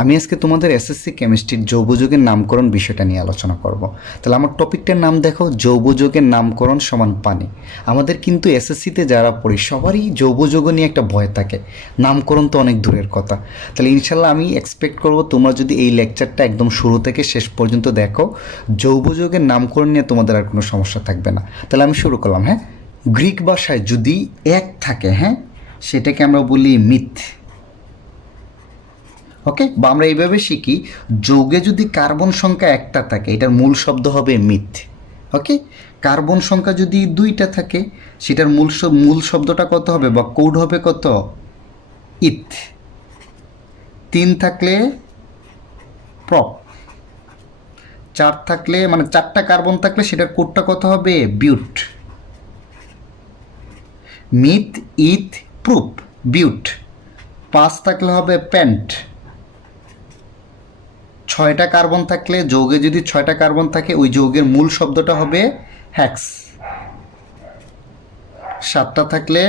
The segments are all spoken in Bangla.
আমি আজকে তোমাদের এসএসসি কেমিস্ট্রির যৌগযুগের নামকরণ বিষয়টা নিয়ে আলোচনা করব। তাহলে আমার টপিকটার নাম দেখো, যৌগযুগের নামকরণ সমান পানি। আমাদের কিন্তু এসএসসিতে যারা পড়ি সবারই যৌগযুগ নিয়ে একটা ভয় থাকে, নামকরণ তো অনেক দূরের কথা। তাহলে ইনশাল্লাহ আমি এক্সপেক্ট করব তোমরা যদি এই লেকচারটা একদম শুরু থেকে শেষ পর্যন্ত দেখো, যৌগযুগের নামকরণ নিয়ে তোমাদের আর কোনো সমস্যা থাকবে না। তাহলে আমি শুরু করলাম। হ্যাঁ, গ্রিক ভাষায় যদি এক থাকে, হ্যাঁ, সেটাকে আমরা বলি মিথ। ওকে, বা আমরা এইভাবে শিখি, যৌগে যদি কার্বন সংখ্যা একটা থাকে এটার মূল শব্দ হবে মিথ। ওকে, কার্বন সংখ্যা যদি দুইটা থাকে সেটার মূল শব্দটা কত হবে বা কোড হবে কত? ইথ। তিন থাকলে প্রপ। চার থাকলে মানে চারটা কার্বন থাকলে সেটার কোডটা কত হবে? বিউট। Myth, ইথ, proof, বিউট। পাঁচ থাকলে হবে প্যান্ট। ছয়টা কার্বন থাকলে, যৌগে যদি ছয়টা কার্বন থাকে ওই যৌগের মূল শব্দটা হবে হ্যাক্স। সাতটা থাকলে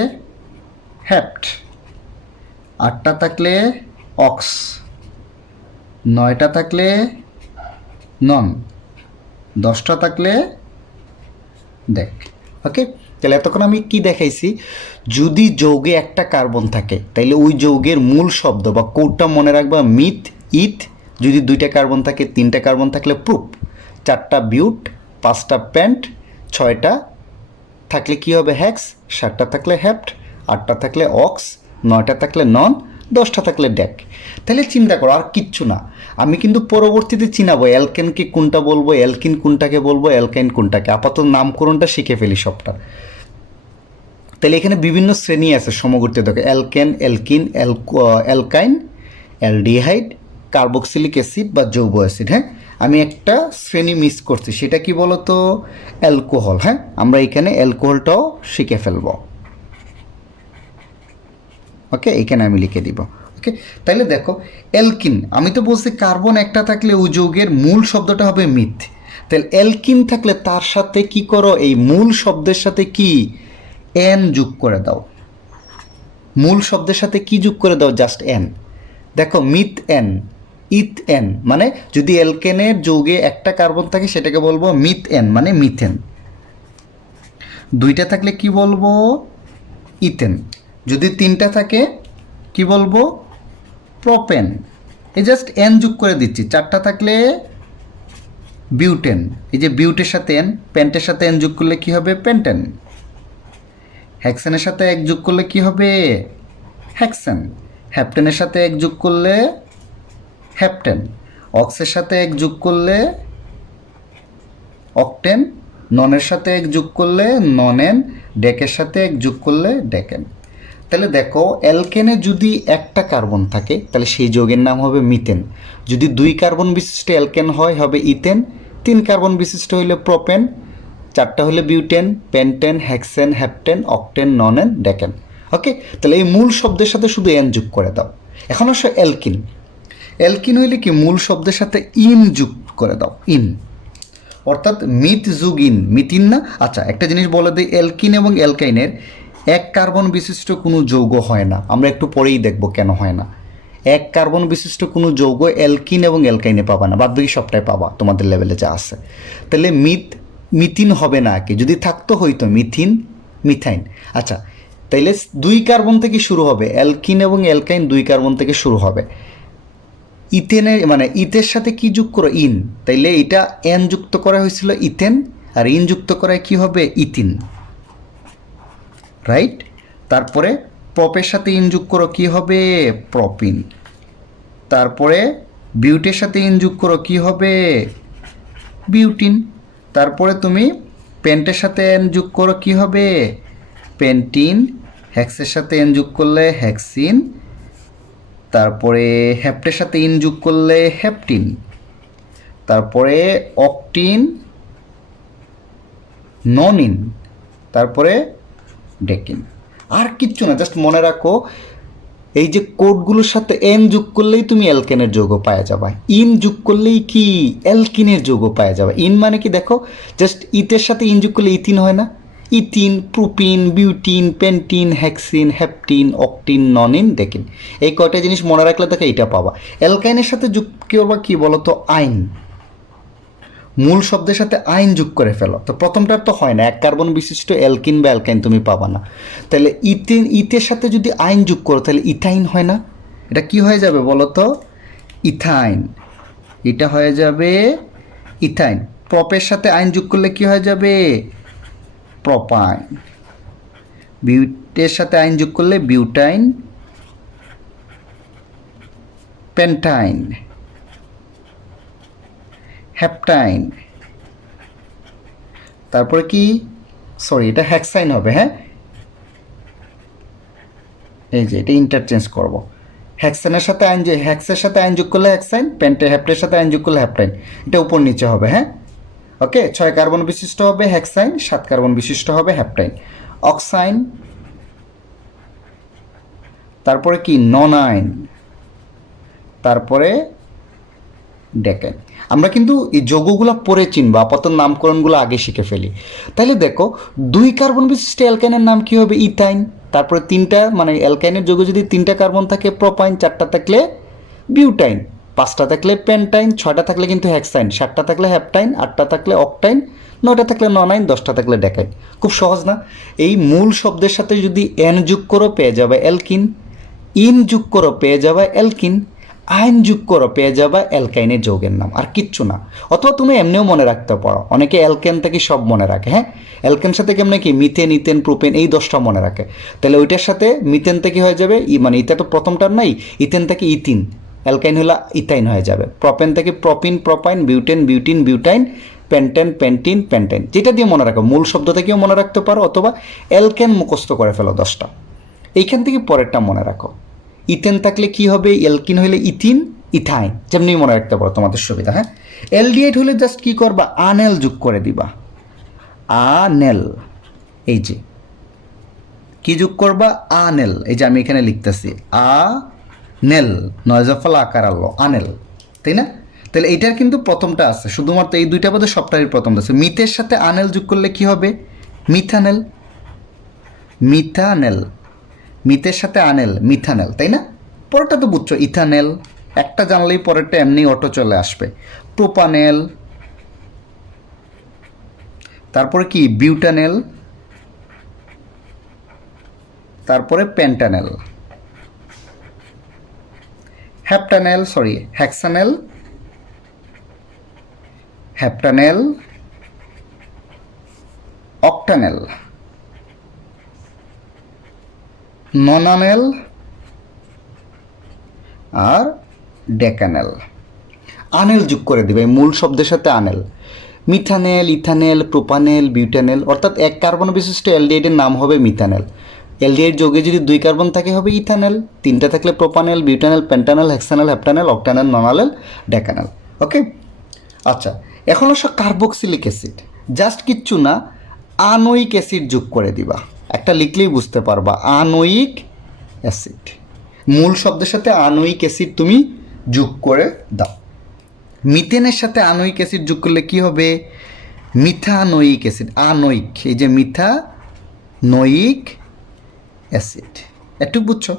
হ্যাপ্ট। আটটা থাকলে অক্স। নয়টা থাকলে নন। দশটা থাকলে দেখ। ওকে, তাহলে এতক্ষণ আমি কি দেখাইছি? যদি যৌগে একটা কার্বন থাকে তাইলে ওই যৌগের মূল শব্দ বা কোডটা মনে রাখবা মিথ, ইথ। যদি দুইটা কার্বন থাকে, তিনটা কার্বন থাকলে প্রুপ, চারটা বিউট, পাঁচটা প্যান্ট, ছয়টা থাকলে কি হবে? হ্যাক্স। সাতটা থাকলে হ্যাপ্ট, আটটা থাকলে অক্স, নয়টা থাকলে নন, দশটা থাকলে ড্যাক। তাহলে চিন্তা করো, আর কিচ্ছু না। আমি কিন্তু পরবর্তীতে চিনাবো অ্যালকেনকে কোনটা বলবো, অ্যালকিন কোনটাকে বলবো, অ্যালকাইন কোনটাকে। আপাতত নামকরণটা শিখে ফেলি সবটা। তাহলে এখানে বিভিন্ন শ্রেণী আছে সমগঠিত। দেখো, alkane, alkyne, অ্যালকাইন, aldehyde, carboxylic acid বা যৌগ অ্যাসিড। হ্যাঁ, আমি একটা শ্রেণী মিস করছি, সেটা কি বলতো? অ্যালকোহল। হ্যাঁ, আমরা এখানে অ্যালকোহলটাও শিখে ফেলবো। ওকে, এখানে আমি লিখে দিব। ওকে, তাহলে দেখো, অ্যালকিন, আমি তো বলছি কার্বন একটা থাকলে ওই যৌগের মূল শব্দটা হবে মিথ। তাহলে অ্যালকিন থাকলে তার সাথে কি করো? এই মূল শব্দের সাথে কি এন যোগ করে দাও। মূল শব্দের সাথে কি যোগ করে দাও? Just N. দেখো, মিথ এন, ইথ এন, মানে যদি অ্যালকেনের যৌগে একটা কার্বন থাকে সেটাকে বলবো মিথ এন, মানে মিথেন। দুইটা থাকলে কি বলবো? ইথেন। যদি তিনটা থাকে কি বলবো? প্রোপেন। এই জাস্ট এন যোগ করে দিচ্ছি। চারটা থাকলে বিউটেন। এই যে বিউটের সাথে এন, প্যান্টের সাথে এন যোগ করলে কি হবে? পেন্টেন। হ্যাক্সেনের সাথে এক যোগ করলে কি হবে? হ্যাক্সেন। হ্যাপটেনের সাথে এক যোগ করলে হ্যাপটেন। অক্সের সাথে এক যোগ করলে অকটেন। ননের সাথে এক যোগ করলে ননেন। ডেকের সাথে এক যোগ করলে ডেকেন। তাহলে দেখো, অ্যালকেনে যদি একটা কার্বন থাকে তাহলে সেই যৌগের নাম হবে মিথেন। যদি দুই কার্বন বিশিষ্ট অ্যালকেন হয় হবে ইথেন। তিন কার্বন বিশিষ্ট হইলে প্রোপেন। চারটা হলে butane, pentane, hexane, heptane, octane, nonane, decane. Okay, তাহলে এই মূল শব্দের সাথে শুধু এন যোগ করে দাও। এখন আসো অ্যালকিন। অ্যালকিন হইলে কি? মূল শব্দের সাথে ইন যোগ করে দাও, ইন। অর্থাৎ মিথ যুগ ইন, মিথিন না? আচ্ছা, একটা জিনিস বলে দিই, অ্যালকিন এবং অ্যালকাইনের এক কার্বন বিশিষ্ট কোনো যৌগ হয় না। আমরা একটু পরেই দেখব কেন হয় না। এক কার্বন বিশিষ্ট কোনো যৌগ অ্যালকিন এবং অ্যালকাইনে পাবা না, বাদ বাকি সবটাই পাবা তোমাদের লেভেলে যা আছে। তাহলে মিথিন হবে না। কি যদি থাকতো হইতো মিথিন, মিথাইন। আচ্ছা, তাইলে দুই কার্বন থেকে শুরু হবে, অ্যালকিন এবং অ্যালকাইন দুই কার্বন থেকে শুরু হবে। ইথেনের মানে ইথের সাথে কি যোগ করো? ইন। তাইলে এটা এন যুক্ত করা হয়েছিল ইথেন, আর ইন যুক্ত করায় কি হবে? ইথিন। রাইট? তারপরে প্রপের সাথে ইন যোগ করো, কি হবে? প্রপিন। তারপরে বিউটের সাথে ইন যোগ করো, কি হবে? বিউটিন। তারপরে তুমি পেন্টের সাথে এন যোগ করো, কি হবে? পেন্টিন। হ্যাক্সের সাথে এন যোগ করলে হ্যাক্সিন। তারপরে হ্যাপ্টের সাথে ইন যোগ করলে হ্যাপটিন। তারপরে অকটিন, ননিন, তারপরে ডেকিন। আর কিচ্ছু না, জাস্ট মনে রাখো এই যে কোডগুলোর সাথে এন যোগ করলেই তুমি অ্যালকেনের যৌগ পাওয়া যাবে, ইন যোগ করলেই কি অ্যালকিনের যৌগ পাওয়া যাবে। ইন মানে কি? দেখো, জাস্ট ইথের সাথে ইন যোগ করলে ইথিন হয় না? Ethyne, propyne, butyne, pentyne, hexyne, heptyne, octyne, nonyne, decyne. এই কয়টা জিনিস মনে রাখলে তাকে এটা পাবা। অ্যালকাইনের সাথে যোগ করবা কি বলতো? আইন। মূল শব্দের সাথে আইন যোগ করে ফেলো। তো প্রথমটার তো হয় না, এক কার্বন বিশিষ্ট অ্যালকিন বা অ্যালকাইন তুমি পাবা না। তাহলে ইথের সাথে যদি আইন যোগ করো তাহলে ইথাইন হয় না? এটা কি হয়ে যাবে বলো তো? ইথাইন। এটা হয়ে যাবে ইথাইন। প্রপের সাথে আইন যোগ করলে কি হয়ে যাবে? প্রপাইন। বিউটের সাথে আইন যোগ করলে বিউটাইন, পেন্টাইন, হ্যাপটাইন, তারপরে কি, সরি এটা হ্যাক্সাইন হবে। হ্যাঁ, এই যে এটা ইন্টারচেঞ্জ করব। হ্যাক্সানের সাথে আইন, যে হ্যাক্সের সাথে আইন যোগ করলে হ্যাক্সাইন, হ্যাপ্টের সাথে আইন যোগ করলে হ্যাপটাইন। এটা উপর নিচে হবে। হ্যাঁ, ওকে। 6 কার্বন বিশিষ্ট হবে হ্যাক্সাইন, 7 কার্বন বিশিষ্ট হবে হ্যাপটাইন। অক্সাইন, তারপরে কি ননাইন, তারপরে ডেকেন। আমরা কিন্তু এই যৌগগুলো পরে চিনবো, আপাতত নামকরণগুলো আগে শিখে ফেলি। তাহলে দেখো 2 কার্বন বিশিষ্ট অ্যালকাইনের নাম কি হবে? ইথাইন। তারপরে 3টা, মানে অ্যালকাইনের যৌগে যদি 3টা কার্বন থাকে প্রোপাইন, 4টা থাকলে বিউটাইন, 5টা থাকলে পেন্টাইন, 6টা থাকলে কিন্তু হ্যাক্সাইন, 7টা থাকলে হ্যাপটাইন, 8টা থাকলে অক্টাইন, 9টা থাকলে ননাইন, 10টা থাকলে ডেকাইন। খুব সহজ না? এই মূল শব্দের সাথে যদি এন যোগ করো পেয়ে যাবে অ্যালকিন, ইন যোগ করো পেয়ে যাবে অ্যালকিন, আইন যোগ করো পেয়ে যাবা অ্যালকাইনের যৌগের নাম, আর কিচ্ছু না। অথবা তুমি এমনিও মনে রাখতে পারো, অনেকে অ্যালকেন থেকে সব মনে রাখে। হ্যাঁ, অ্যালকেন সাথে কেমন কি মিথেন, ইথেন, প্রোপেন, এই 10টা মনে রাখে। তাহলে ওইটার সাথে মিথেন থেকে হয়ে যাবে মানে ইথা তো প্রথমটার নাই, ইথেন থেকে ইথিন, অ্যালকাইন হলো ইথাইন হয়ে যাবে। প্রপেন থেকে propyne, propyne, butene, butyne, butyne, pentene, pentyne, pentene. যেটা দিয়ে মনে রাখো, মূল শব্দ থেকেও মনে রাখতে পারো, অথবা অ্যালকেন মুখস্থ করে ফেলো 10টা। এইখান থেকে পরেরটা মনে রাখো। ইথেন থাকলে কি হবে? অ্যালকিন হলে ইথিন, ইথাইন, যেমনি মনে রাখতে পারো তোমাদের সুবিধা। হ্যাঁ, অ্যালডিহাইড হলে জাস্ট কি করবা? আনেল যোগ করে দিবা। আনেল, এই যে কি যোগ করবা? আনেল। এই যে আমি এখানে লিখতেছি নেল, নয়জফল আকার আলো, আনেল, তাই না? তাহলে এইটার কিন্তু প্রথমটা আছে, শুধুমাত্র এই দুইটা পদে সবটারই প্রথমটা আছে। মিথের সাথে আনেল যোগ করলে কি হবে? Methanal, methanal. মিথের সাথে আনেল, মিথানেল, তাই না? পরেরটা তো বুঝছো, ইথানেল। একটা জানলেই পরেরটা এমনি অটো চলে আসবে। প্রোপানেল, তারপরে কি বিউটানেল, তারপরে পেন্টানেল, হ্যাপটানেল, সরি হ্যাক্সানেল, হ্যাপটানেল, অক্টানেল, ননানেল, আর ডেকানেল। আনেল যোগ করে দিবে মূল শব্দের সাথে আনেল। মিথানেল, ইথানেল, প্রোপানেল, বিউটানেল, অর্থাৎ 1 কার্বন বিশিষ্ট অ্যালডিহাইডের নাম হবে মিথানেল। অ্যালডিহাইড যৌগে যদি 2 কার্বন থাকে হবে ইথানেল, 3টা থাকলে প্রোপানেল, বিউটানেল, পেন্টানেল, হেক্সানেল, হেপ্টানেল, অক্টানেল, ননানেল, ডেকানেল। ওকে, আচ্ছা। এখন আসো কার্বক্সিলিক অ্যাসিড। জাস্ট কিচ্ছু না, আনোয়িক অ্যাসিড যোগ করে দিবা। একটা লিখলেই বুঝতে পারবা, আনোয়িক অ্যাসিড। মূল শব্দের সাথে আনোয়িক অ্যাসিড তুমি যোগ করে দাও। মিথেনের সাথে আনোয়িক অ্যাসিড যোগ করলে কি হবে? Methanoic acid. আনোয়িক, এই যে মিথানোয়িক অ্যাসিড। একটু বুঝছো?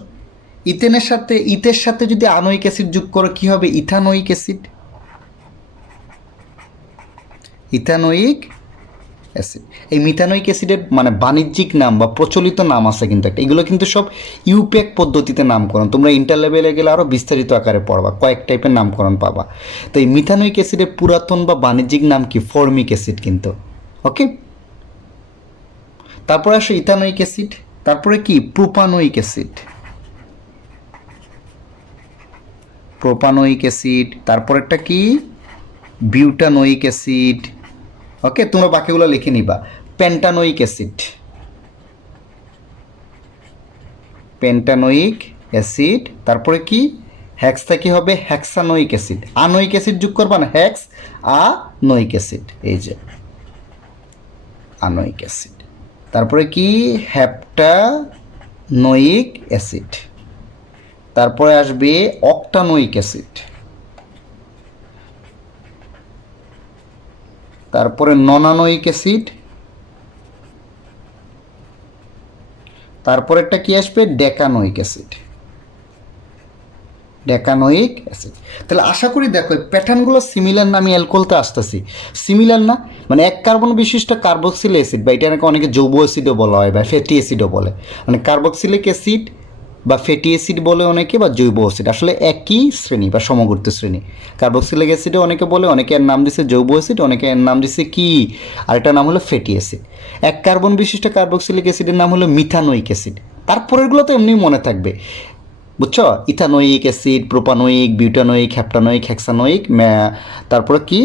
ইথের সাথে যদি আনোয়িক অ্যাসিড যোগ করো কি হবে? Ethanoic acid, ethanoic acid. এই মিথানোয়িক অ্যাসিডের মানে বাণিজ্যিক নাম বা প্রচলিত নাম আছে কিন্তু একটা, এগুলো কিন্তু সব ইউপ্যাক পদ্ধতিতে নামকরণ। তোমরা ইন্টার লেভেলে গেলে আরও বিস্তারিত আকারে পড়বা, কয়েক টাইপের নামকরণ পাবা। তো এই মিথানোয়িক অ্যাসিডের পুরাতন বা বাণিজ্যিক নাম কি? ফর্মিক অ্যাসিড কিন্তু। ওকে, তারপরে আসো ইথানোয়িক অ্যাসিড, তারপরে কি? প্রোপানোয়িক অ্যাসিড, প্রোপানোয়িক অ্যাসিড, তারপরেরটা কি? Butanoic acid. ওকে, তোমরা বাকিগুলো লিখে নিবা। পেন্টানোয়িক অ্যাসিড, পেন্টানোয়িক অ্যাসিড, তারপরে কি? হ্যাক্সটা কি হবে? হ্যাক্সানোয়িক অ্যাসিড। আনোয়িক অ্যাসিড যোগ করবা না, হ্যাক্স আনোয়িক অ্যাসিড, এই যে আনোয়িক অ্যাসিড। তারপরে কি? হ্যাপটানোয়িক অ্যাসিড, তারপরে আসবে অক্টানোয়িক অ্যাসিড, তারপরে ননানোয়িক অ্যাসিড, তারপরেরটা কি আসবে, ডেকানোয়িক অ্যাসিড, ডেকানোয়িক অ্যাসিড। তাহলে আশা করি দেখো এই প্যাটার্নগুলো সিমিলার না, আমি অ্যালকোহলতে আসতেছি, সিমিলার না, মানে এক কার্বন বিশিষ্ট কার্বক্সিল অ্যাসিড বা এটাকে অনেকে জৈব অ্যাসিডও বলা হয় বা ফ্যাটি অ্যাসিডও বলে, মানে কার্বক্সিলিক অ্যাসিড বা ফ্যাটি অ্যাসিড বলে অনেকে, বা জৈব অ্যাসিড, আসলে একই শ্রেণী বা সমগোত্র শ্রেণী। কার্বক্সিলিক অ্যাসিডও অনেকে বলে, অনেকে এর নাম দিছে জৈব অ্যাসিড, অনেকে এর নাম দিছে কি, আরেকটার নাম হলো ফ্যাটি অ্যাসিড। এক কার্বন বিশিষ্ট কার্বক্সিলিক অ্যাসিডের নাম হলো মিথানোয়িক অ্যাসিড। তারপরেরগুলো তো এমনি মনে থাকবে, বুঝছো, ethanoic acid, propanoic, butanoic, heptanoic, hexanoic, তারপরে কি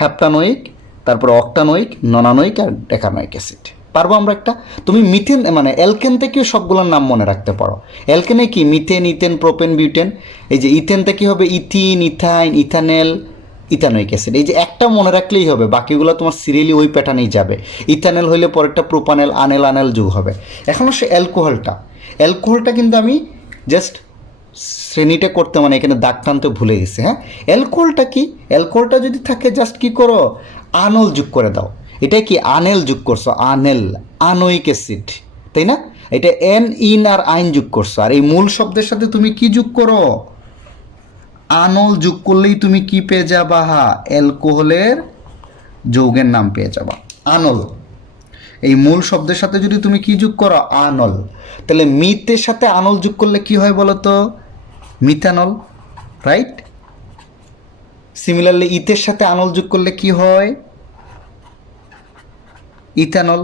হ্যাপ্টানোয়িক, তারপরে অক্টানোয়িক, ননানোয়িক আর ডেকানোয়িক অ্যাসিড। পারবো আমরা একটা, তুমি মিথেন মানে অ্যালকেন থেকেও সবগুলোর নাম মনে রাখতে পারো। অ্যালকেনে কি মিথেন, ইথেন, প্রোপেন, বিউটেন। এই যে ইথেনতে কি হবে, ethene, ethyne, ethanal, ethanoic acid. এই যে একটা মনে রাখলেই হবে, বাকিগুলো তোমার সিরিয়ালি ওই প্যাটার্নেই যাবে। ইথানেল হইলে পরেরটা প্রোপানেল, আনেল, আনেল যোগ হবে। এখন সে অ্যালকোহলটা, অ্যালকোহলটা কিন্তু আমি জাস্ট শ্রেণীটা করতে মানে এখানে দাগ টানতে ভুলে গেছে। হ্যাঁ, অ্যালকোহলটা কি, অ্যালকোহলটা যদি থাকে জাস্ট কি করো, আনল যোগ করে দাও। এটা কি আনেল যোগ করছো, আনেল, আনোয়িক অ্যাসিড, তাই না? এটা এন, ইন আর আইন যোগ করছো, আর এই মূল শব্দের সাথে তুমি কি যোগ করো, আনল যোগ করলেই তুমি কি পেয়ে যাবা, অ্যালকোহলের যৌগের নাম পেয়ে যাবা, আনল। এই মূল শব্দের সাথে যদি তুমি কি যোগ করো, আনল, তাহলে মিথের সাথে আনল যোগ করলে কি হয় বলো তো, মিথানল, রাইট? সিমিলারলি ইথের সাথে আনল যোগ করলে কি হয়, ইথানল।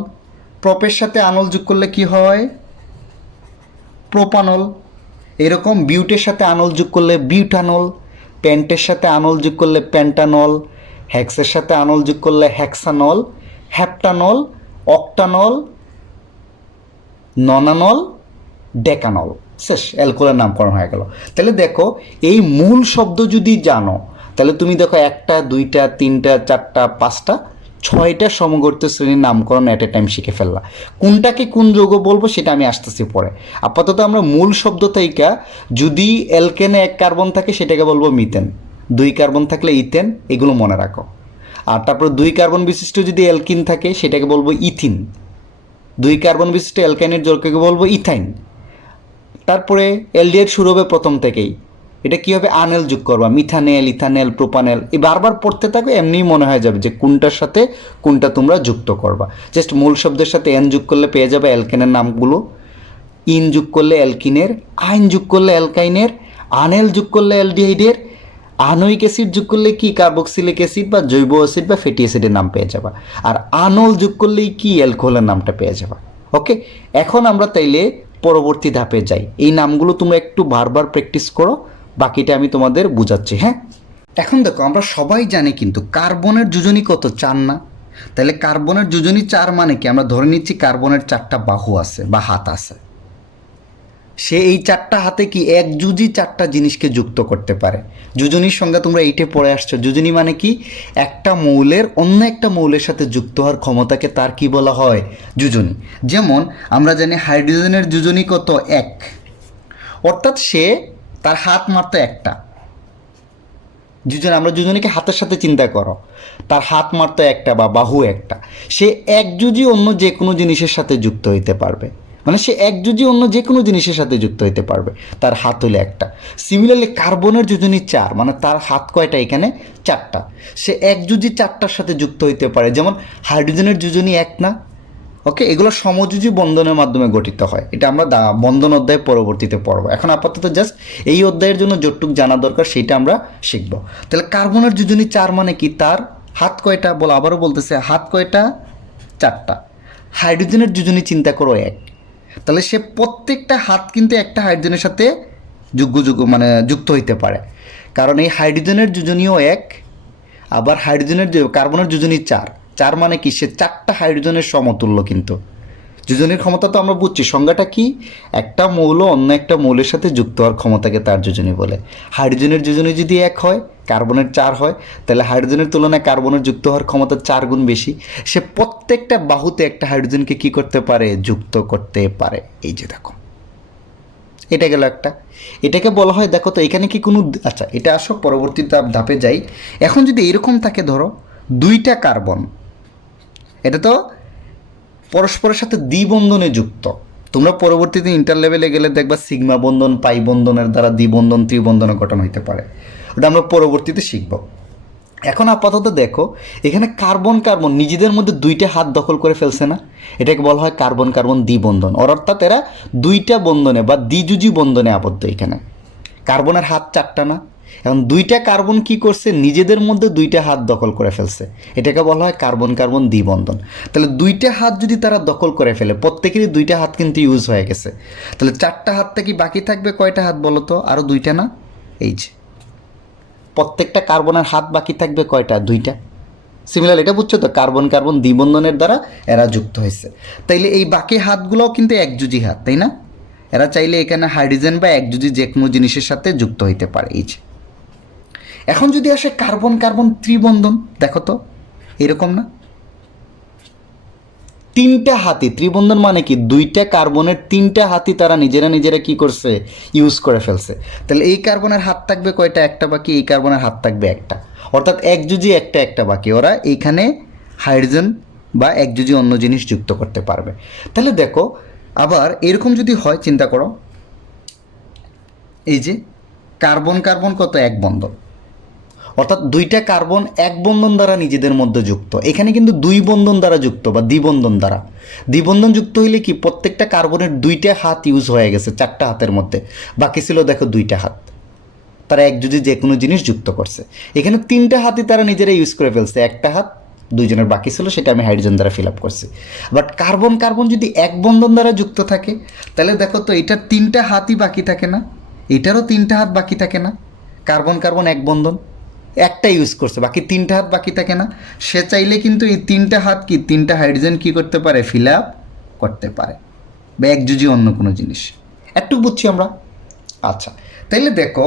প্রপের সাথে আনল যোগ করলে কি হয়, প্রোপানল। এরকম বিউটের সাথে আনল যোগ করলে বিউটানল, পেন্টের সাথে আনল যোগ করলে পেন্টানল, হেক্সের সাথে আনল যোগ করলে হেক্সানল, হ্যাপ্টানল, অক্টানল, ননানল, ডেকানল। শেষ, অ্যালকোহলের নামকরণ হয়ে গেল। তাহলে দেখো এই মূল শব্দ যদি জানো, তাহলে তুমি দেখো একটা, দুইটা, তিনটা, চারটা, পাঁচটা, ছয়টা সমগোত্র শ্রেণীর নামকরণ অ্যাট এ টাইম শিখে ফেললা। কোনটাকে কোন যৌগ বলবো সেটা আমি আসতেছি পরে। আপাতত আমরা মূল শব্দ থেকে, যদি অ্যালকেনে এক কার্বন থাকে সেটাকে বলবো মিথেন, দুই কার্বন থাকলে ইথেন, এগুলো মনে রাখো। আর তারপর দুই কার্বন বিশিষ্ট যদি অ্যালকিন থাকে সেটাকে বলবো ইথিন, দুই কার্বন বিশিষ্ট অ্যালকাইনের যৌগকে বলবো ইথাইন। তারপরে এলডিএর শুরু হবে প্রথম থেকেই, এটা কী হবে, আনেল যোগ করবা, মিথানেল, ইথানেল, প্রোপানেল, এই বারবার পড়তে থাকবে, এমনিই মনে হয়ে যাবে যে কোনটার সাথে কোনটা তোমরা যুক্ত করবা। জাস্ট মূল শব্দের সাথে এন যোগ করলে পেয়ে যাবে অ্যালকেনের নামগুলো, ইন যোগ করলে অ্যালকিনের, আইন যোগ করলে অ্যালকাইনের, আনেল যোগ করলে অ্যালডিহাইডের, আনোয়িক অ্যাসিড যোগ করলে কি কার্বক্সিলিক অ্যাসিড বা জৈব অ্যাসিড বা ফ্যাটি অ্যাসিডের নাম পেয়ে যাবা, আর আনল যোগ করলেই কি অ্যালকোহলের নামটা পেয়ে যাবা। ওকে, এখন আমরা তাইলে পরবর্তী ধাপে যাই। এই নামগুলো তোমরা একটু বারবার প্র্যাকটিস করো, বাকিটা আমি তোমাদের বুঝাচ্ছি। হ্যাঁ, এখন দেখো আমরা সবাই জানি কিন্তু কার্বনের যোজনী কত, 4 না? তাহলে কার্বনের যোজনী 4 মানে কি, আমরা ধরে নিচ্ছি কার্বনের 4টা বাহু আছে বা হাত আছে। সে এই 4টা হাতে কি এক যুজি 4টা জিনিসকে যুক্ত করতে পারে। যোজনীর সংজ্ঞা তোমরা এইটে পড়ে আসছো। যোজনী মানে কি, একটা মৌলের অন্য একটা মৌলের সাথে যুক্ত হওয়ার ক্ষমতাকে তার কি বলা হয়, যোজনী। যেমন আমরা জানি হাইড্রোজেনের যোজনী কত, 1, অর্থাৎ সে তার হাত মাত্র একটা। যোজনী, আমরা যোজনীকে হাতের সাথে চিন্তা করো, তার হাত মাত্র একটা বা বাহু একটা, সে এক যুজি অন্য যে কোনো জিনিসের সাথে যুক্ত হইতে পারবে, মানে সে এক যুজি অন্য যে কোনো জিনিসের সাথে যুক্ত হইতে পারবে, তার হাত হইলে একটা। সিমিলারলি কার্বনের যোজনী 4, মানে তার হাত কয়টা, এখানে 4টা, সে এক যুজি 4টার সাথে যুক্ত হইতে পারে। যেমন হাইড্রোজেনের যোজনী 1 না? ওকে, এগুলো সমযোজী বন্ধনের মাধ্যমে গঠিত হয়, এটা আমরা বন্ধন অধ্যায় পরবর্তীতে পড়বো। এখন আপাতত জাস্ট এই অধ্যায়ের জন্য যতটুক জানা দরকার সেইটা আমরা শিখবো। তাহলে কার্বনের যোজনী 4 মানে কি, তার হাত কয়টা বলো, আবারও বলতেছে, হাত কয়টা, 4টা। হাইড্রোজেনের যোজনী চিন্তা করো 1, তাহলে সে প্রত্যেকটা হাত কিন্তু একটা হাইড্রোজেনের সাথে মানে যুক্ত হইতে পারে, কারণ এই হাইড্রোজেনের যোজনীও 1, আবার হাইড্রোজেনের কার্বনের যোজনী 4, 4 মানে কি, সে 4টা হাইড্রোজেনের সমতুল্য। কিন্তু যোজনীর ক্ষমতা তো আমরা বুঝছি, সংজ্ঞাটা কি, একটা মৌল অন্য একটা মৌলের সাথে যুক্ত হওয়ার ক্ষমতাকে তার যোজনী বলে। হাইড্রোজেনের যোজনী যদি 1 হয়, কার্বনের 4 হয়, তাহলে হাইড্রোজেনের তুলনায় কার্বনের যুক্ত হওয়ার ক্ষমতা 4 গুণ বেশি। সে প্রত্যেকটা বাহুতে একটা হাইড্রোজেনকে কি করতে পারে, যুক্ত করতে পারে। এই যে দেখো, এটা গেল একটা। এটাকে বলা হয়, দেখো তো এখানে কি কোনো, আচ্ছা এটা আসো পরবর্তী ধাপে যাই। এখন যদি এরকম থাকে, ধরো 2টা কার্বন, এটা তো পরস্পরের সাথে দ্বিবন্ধনে যুক্ত, তোমরা পরবর্তীতে ইন্টার লেভেলে গেলে দেখবা সিগমা বন্ধন পাই বন্ধনের দ্বারা দ্বিবন্ধন ত্রিবন্ধনের গঠন হইতে পারে, ওটা আমরা পরবর্তীতে শিখব। এখন আপাতত দেখো এখানে কার্বন কার্বন নিজেদের মধ্যে দুইটা হাত দখল করে ফেলছে না, এটাকে বলা হয় কার্বন কার্বন দ্বিবন্ধন, অর্থাৎ এরা দুইটা বন্ধনে বা দ্বিযুজি বন্ধনে আবদ্ধ। এখানে কার্বনের হাত চারটা না, এখন দুইটা কার্বন কি করছে নিজেদের মধ্যে দুইটা হাত দখল করে ফেলছে, এটাকে বলা হয় কার্বন কার্বন দ্বিবন্ধন। তাহলে দুইটা হাত যদি তারা দখল করে ফেলে, প্রত্যেকেরই দুইটা হাত কিন্তু ইউজ হয়ে গেছে, তাহলে চারটা হাতটা কি বাকি থাকবে কয়টা হাত বলো তো? আরও দুইটা না, এই যে প্রত্যেকটা কার্বনের হাত বাকি থাকবে কয়টা? দুইটা। সিমিলার এটা বুঝছো তো, কার্বন কার্বন দ্বিবন্ধনের দ্বারা এরা যুক্ত হয়েছে। তাইলে এই বাকি হাতগুলোও কিন্তু একযুজি হাত, তাই না? এরা চাইলে এখানে হাইড্রোজেন বা একযুজি যে কোনো জিনিসের সাথে যুক্ত হইতে পারে। এই যে এখন যদি আসে কার্বন কার্বন ত্রিবন্ধন, দেখো তো এরকম না, তিনটা হাতি ত্রিবন্ধন মানে কি দুইটা কার্বনের তিনটা হাতি তারা নিজেরা কি করছে ইউজ করে ফেলছে। তাহলে এই কার্বনের হাত থাকবে কয়টা? একটা বাকি। এই কার্বনের হাত থাকবে একটা, অর্থাৎ একযুজি একটা বাকি। ওরা এইখানে হাইড্রোজেন বা একযুজি অন্য জিনিস যুক্ত করতে পারবে। তাহলে দেখো আবার এরকম যদি হয়, চিন্তা করো এই যে কার্বন কার্বন কত? এক বন্ধন, অর্থাৎ দুইটা কার্বন এক বন্ধন দ্বারা নিজেদের মধ্যে যুক্ত। এখানে কিন্তু দুই বন্ধন দ্বারা যুক্ত বা দ্বিবন্ধন দ্বারা। দ্বিবন্ধন যুক্ত হইলে কি প্রত্যেকটা কার্বনের দুইটা হাত ইউজ হয়ে গেছে, চারটা হাতের মধ্যে বাকি ছিল দেখো দুইটা হাত, তারা একযুজি যে কোনো জিনিস যুক্ত করছে। এখানে তিনটা হাতই তারা নিজেরা ইউজ করে ফেলছে, একটা হাত দুইজনের বাকি ছিল, সেটা আমি হাইড্রোজেন দ্বারা ফিল আপ করছি। বাট কার্বন কার্বন যদি এক বন্ধন দ্বারা যুক্ত থাকে, তাহলে দেখো তো এটার তিনটা হাতই বাকি থাকে না, এটারও তিনটা হাত বাকি থাকে না। কার্বন কার্বন এক বন্ধন, একটা ইউজ করছে, বাকি তিনটা হাত বাকি থাকে না। সে চাইলে কিন্তু এই তিনটা হাত কি তিনটা হাইড্রোজেন কি করতে পারে? ফিল আপ করতে পারে, বা একযুজি অন্য কোনো জিনিস। একটু বুঝছি আমরা? আচ্ছা, তাইলে দেখো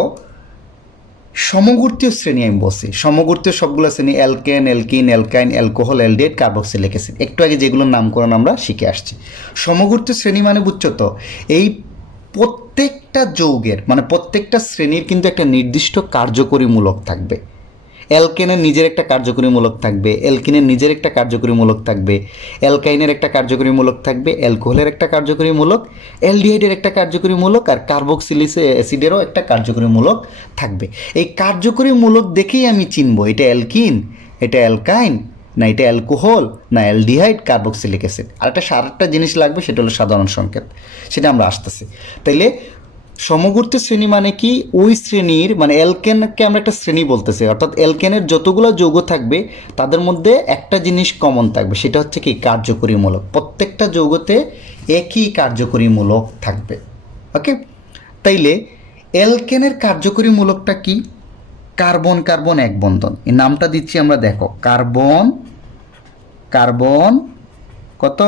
সমগোত্রীয় শ্রেণী আমি বলছি, সমগোত্রীয় সবগুলো শ্রেণী alkane, alkyne, অ্যালকাইন, alcohol, aldehyde, carboxylic acid, একটু আগে যেগুলোর নামকরণ আমরা শিখে আসছি। সমগোত্রীয় শ্রেণী মানে বুঝছো তো, এই প্রত্যেকটা যৌগের মানে প্রত্যেকটা শ্রেণীর কিন্তু একটা নির্দিষ্ট কার্যকরীমূলক থাকবে। অ্যালকেনের নিজের একটা কার্যকরীমূলক থাকবে, অ্যালকিনের নিজের একটা কার্যকরীমূলক থাকবে, অ্যালকাইনের একটা কার্যকরীমূলক থাকবে, অ্যালকোহলের একটা কার্যকরীমূলক, অ্যালডিহাইডের একটা কার্যকরীমূলক, আর কার্বক্সিলিক অ্যাসিডেরও একটা কার্যকরীমূলক থাকবে। এই কার্যকরীমূলক দেখেই আমি চিনব এটা অ্যালকিন, এটা অ্যালকাইন, না এটা অ্যালকোহল, না অ্যালডিহাইড, কার্বক্সিলিক অ্যাসিড। আর একটা জিনিস লাগবে, সেটা হলো সাধারণ সংকেত, সেটা আমরা আসতেছি। তাইলে সমগোত্রীয় শ্রেণী মানে কি? ওই শ্রেণীর মানে অ্যালকেনকে আমরা একটা শ্রেণী বলতেছি, অর্থাৎ অ্যালকেনের যতগুলো যৌগ থাকবে তাদের মধ্যে একটা জিনিস কমন থাকবে, সেটা হচ্ছে কি কার্যকরীমূলক। প্রত্যেকটা যৌগতে একই কার্যকরীমূলক থাকবে। ওকে, তাইলে অ্যালকেনের কার্যকরীমূলকটা কি? কার্বন কার্বন এক বন্ধন, এই নামটা দিচ্ছি আমরা, দেখো কার্বন কার্বন কত,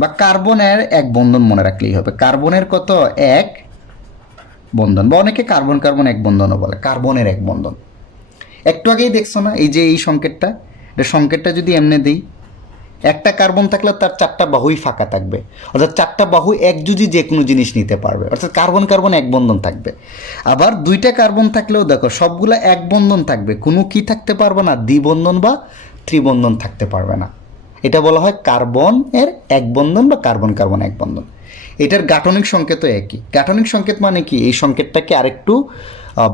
বা কার্বনের এক বন্ধন মনে রাখলেই হবে। কার্বনের কত? এক বন্ধন, বা অনেকে কার্বন কার্বন এক বন্ধনও বলে, কার্বনের এক বন্ধন। একটু আগেই দেখছো না এই যে এই সংকেতটা, এটা সংকেতটা যদি এমনি দিই, একটা কার্বন থাকলে তার চারটা বাহুই ফাঁকা থাকবে, অর্থাৎ চারটা বাহু একযুজি যে কোনো জিনিস নিতে পারবে, অর্থাৎ কার্বন কার্বন এক বন্ধন থাকবে। আবার দুইটা কার্বন থাকলেও দেখো সবগুলা এক বন্ধন থাকবে, কোনো কি থাকতে পারবে না? দ্বিবন্ধন বা ত্রিবন্ধন থাকতে পারবে না। এটা বলা হয় কার্বনের এক বন্ধন বা কার্বন কার্বন এক বন্ধন। এটার গাঠনিক সংকেতও একই। গাঠনিক সংকেত মানে কি? এই সংকেতটাকে আরেকটু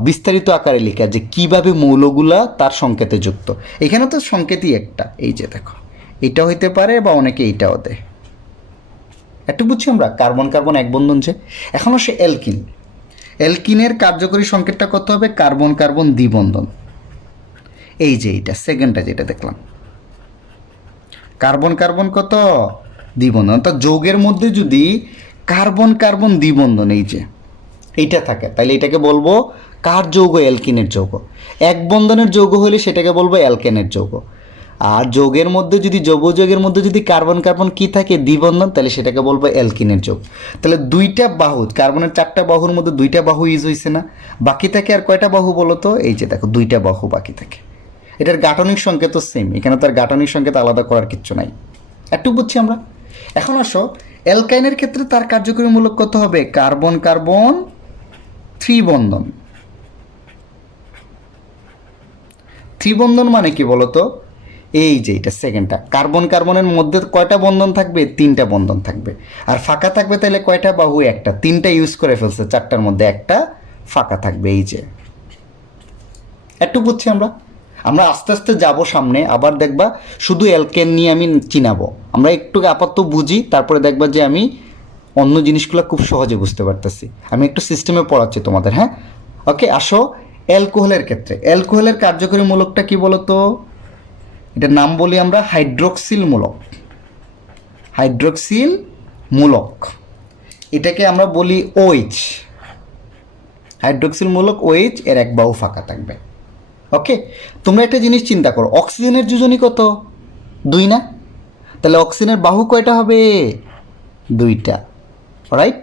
বিস্তারিত আকারে লেখা, যে কিভাবে মৌলগুলা তার সংকেতে যুক্ত। এখানে তো সংকেতই একটা, এই যে দেখো এটা হইতে পারে বা অনেকে এইটাও দেয়। একটু বুঝছি আমরা কার্বন কার্বন এক বন্ধন যে। এখন আসে অ্যালকিন। অ্যালকিনের কার্যকরী সংকেতটা কত হবে? কার্বন কার্বন দ্বিবন্ধন। এই যে এইটা সেকেন্ডটা যেটা দেখলাম, কার্বন কার্বন কত? দ্বিবন্ধন। অর্থাৎ যৌগের মধ্যে যদি কার্বন কার্বন দ্বিবন্ধন এই যে এইটা থাকে, তাহলে এটাকে বলবো কার যৌগ? অ্যালকিনের যৌগ। এক বন্ধনের যৌগ হলে সেটাকে বলবো অ্যালকেনের যৌগ। আর যৌগের মধ্যে যদি যৌগের মধ্যে যদি কার্বন কার্বন কি থাকে? দ্বিবন্ধন, তাহলে সেটাকে বলবো অ্যালকিনের যৌগ। তাহলে দুইটা বাহু, কার্বনের চারটা বাহুর মধ্যে দুইটা বাহু ইউজ হয়েছে না, বাকি থাকে আর কয়টা বাহু বলো তো? এই যে দেখো দুইটা বাহু বাকি থাকে। এটার গাঠনিক সংকেতও সেম, এখানে তার গাঠনিক সংকেত আলাদা করার কিচ্ছু নাই। একটু বুঝছি আমরা। এখন আসো অ্যালকাইনের ক্ষেত্রে তার কার্যকরীমূলক কত হবে? Carbon carbon ত্রিবন্ধন। ত্রিবন্ধন মানে কি বলতো? এই যে এটা সেকেন্ডটা, কার্বন কার্বনের মধ্যে কয়টা বন্ধন থাকবে? 3টা বন্ধন থাকবে। আর ফাঁকা থাকবে তাহলে কয়টা? বাহু একটা, 3টা ইউজ করে ফেলছে, 4টার মধ্যে একটা ফাঁকা থাকবে। এই যে একটু বুঝছি আমরা। আমরা আস্তে আস্তে যাব সামনে, আবার দেখবা শুধু অ্যালকেন নিয়ে আমি চিনাবো। আমরা একটু আপাতত বুঝি, তারপরে দেখবা যে আমি অন্য জিনিসগুলো খুব সহজে বুঝতে পারতেছি। আমি একটু সিস্টেমে পড়াচ্ছি তোমাদের, হ্যাঁ। ওকে, আসো অ্যালকোহলের ক্ষেত্রে। অ্যালকোহলের কার্যকরী মূলকটা কি বলতো? এটার নাম বলি আমরা হাইড্রোক্সিল মূলক। হাইড্রোক্সিল মূলক, এটাকে আমরা বলি OH। হাইড্রোক্সিল মূলক OH, এর এক বাহু ফাঁকা থাকবে। ওকে, তোমরা একটা জিনিস চিন্তা করো, অক্সিজেনের যোজনী কত? 2 না? তাহলে অক্সিজেনের বাহু কয়টা হবে? 2টা, রাইট।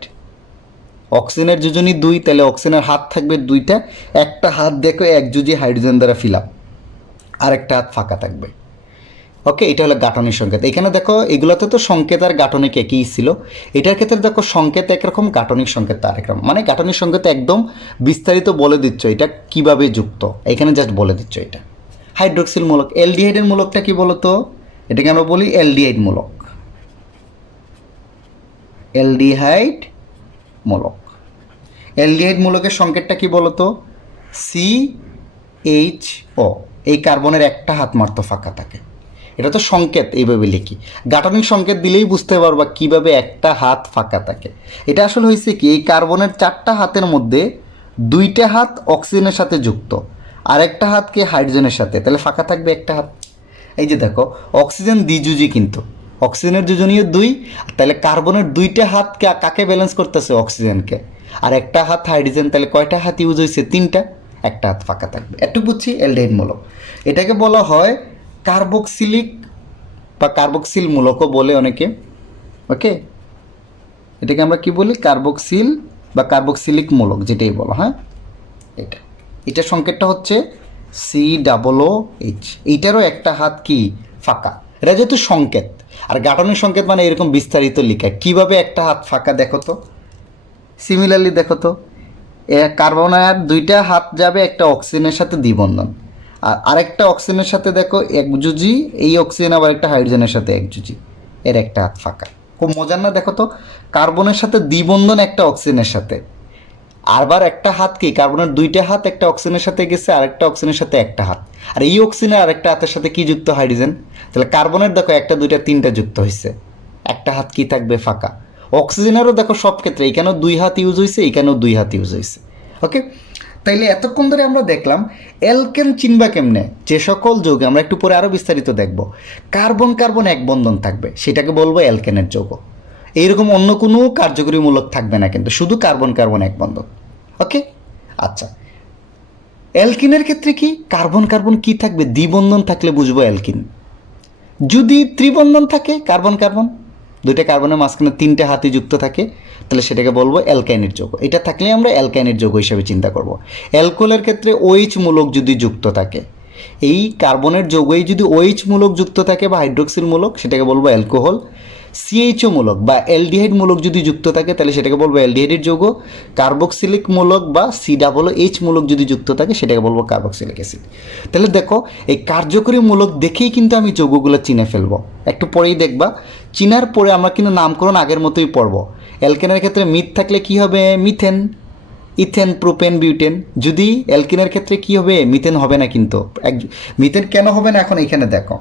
অক্সিজেনের যোজনী 2, তাহলে অক্সিজেনের হাত থাকবে 2টা। একটা হাত দেখো এক যোজি হাইড্রোজেন দ্বারা ফিল আপ, আর একটা হাত ফাঁকা থাকবে। ওকে, এটা হলো গাঠনিক সংকেত। এখানে দেখো এগুলোতে তো সংকেত আর গাঠনিক একই ছিল, এটার ক্ষেত্রে দেখো সংকেত একরকম, গাঠনিক সংকেত আরেক রকম। মানে গাঠনিক সংকেত একদম বিস্তারিত বলে দিচ্ছ এটা কিভাবে যুক্ত, এখানে জাস্ট বলে দিচ্ছ এটা। হাইড্রোক্সিল মূলক। অ্যালডিহাইডের মূলকটা কি বলতো? এটাকে আমরা বলি অ্যালডিহাইড মূলক। অ্যালডিহাইড মূলক। অ্যালডিহাইড মূলকের সংকেতটা কি বলতো? CHO। এই কার্বনের একটা হাত মাত্র ফাঁকা থাকে। এটা তো সংকেত, এইভাবে লিখি। গাঠনিক সংকেত দিলেই বুঝতে পারবা কিভাবে একটা হাত ফাঁকা থাকে। এটা আসলে হয়েছে কি, এই কার্বনের 4টা হাতের মধ্যে 2টা হাত অক্সিজেনের সাথে যুক্ত, আর একটা হাত কি হাইড্রোজেনের সাথে, তাহলে ফাঁকা থাকবে একটা হাত। এই যে দেখো অক্সিজেন দ্বিযোজী, কিন্তু অক্সিজেনের যোজনীয় 2, তাহলে কার্বনের 2টা হাত কাকে ব্যালেন্স করতেছে? অক্সিজেনকে। আর একটা হাত হাইড্রোজেন, তাহলে কয়টা হাত ইউজ হয়েছে? 3টা, একটা হাত ফাঁকা থাকবে। একটু বুঝছি অ্যালডিহাইড মূলক। এটাকে বলা হয় কার্বক্সিলিক বা কার্বক্সিল মূলকও বলে অনেকে। ওকে, এটাকে আমরা কি বলি? কার্বক্সিল বা কার্বক্সিলিক মূলক, যেটাই বলো, হ্যাঁ। এটার সংকেতটা হচ্ছে COOH। এইটারও একটা হাত কি ফাঁকা। এটা যেহেতু সংকেত, আর গাঠনিক সংকেত মানে এরকম বিস্তারিত লিখা। কিভাবে একটা হাত ফাঁকা দেখো তো, সিমিলারলি দেখো তো, কার্বনের 2টা হাত যাবে একটা অক্সিজেনের সাথে দ্বিবন্ধন, আর আরেকটা অক্সিজেনের সাথে দেখো একযোজি, এই অক্সিজেন আবার একটা হাইড্রোজেনের সাথে একযোজি, এর একটা হাত ফাঁকা। খুব মজার না? দেখো তো, কার্বনের সাথে দ্বিবন্ধন একটা অক্সিজেনের সাথে, আবার একটা হাত কি, কার্বনের 2টা হাত একটা অক্সিজেনের সাথে গেছে, আরেকটা অক্সিজেনের সাথে একটা হাত, আর এই অক্সিজেনের আরেকটা হাতের সাথে কি যুক্ত? হাইড্রোজেন। তাহলে কার্বনের দেখো 1, 2, 3টা যুক্ত হয়েছে, একটা হাত কি থাকবে? ফাঁকা। অক্সিজেনেরও দেখো সব ক্ষেত্রে এখানেও 2 হাত ইউজ হয়েছে, এখানেও 2 হাত ইউজ হয়েছে। ওকে, তাইলে এতক্ষণ ধরে আমরা দেখলাম অ্যালকেন চিনবা কেমনে। যে সকল যৌগে, আমরা একটু পরে আরও বিস্তারিত দেখব, কার্বন কার্বন এক বন্ধন থাকবে, সেটাকে বলবো অ্যালকেনের যৌগ। এইরকম অন্য কোনো কার্যকরী মূলক থাকবে না, কিন্তু শুধু কার্বন কার্বন এক বন্ধন। ওকে, আচ্ছা। অ্যালকিনের ক্ষেত্রে কি, কার্বন কার্বন কি থাকবে? দ্বিবন্ধন থাকলে বুঝবো অ্যালকিন। যদি ত্রিবন্ধন থাকে, কার্বন কার্বন 2টা কার্বনের মাঝখানে 3টে হাতি যুক্ত থাকে, তাহলে সেটাকে বলবো অ্যালকাইনের যৌগ। এটা থাকলে আমরা অ্যালকাইনের যৌগ হিসেবে চিন্তা করব। অ্যালকোহলের ক্ষেত্রে OH মূলক যদি যুক্ত থাকে, এই কার্বনের যৌগেই যদি OH মূলক যুক্ত থাকে বা হাইড্রোক্সিল মূলক, সেটাকে বলবো অ্যালকোহল। CHO মূলক বা অ্যালডিহাইড মূলক যদি যুক্ত থাকে, তাহলে সেটাকে বলবো অ্যালডিহাইডের যৌগ। কার্বক্সিলিক মূলক বা COOH মূলক যদি যুক্ত থাকে, সেটাকে বলবো কার্বক্সিলিক অ্যাসিড। তাহলে দেখো এই কার্যকরী মূলক দেখেই কিন্তু আমি যৌগগুলো চিনে ফেলবো। একটু পরেই দেখবা, চিনার পরে আমরা কিন্তু নামকরণ আগের মতোই পড়বো। অ্যালকেনের ক্ষেত্রে মিথ থাকলে কি হবে? Methane, ethane, propane, butane. যদি অ্যালকিনের ক্ষেত্রে কি হবে? মিথেন হবে না। কিন্তু মিথেন কেন হবে না এখন এখানে দেখো।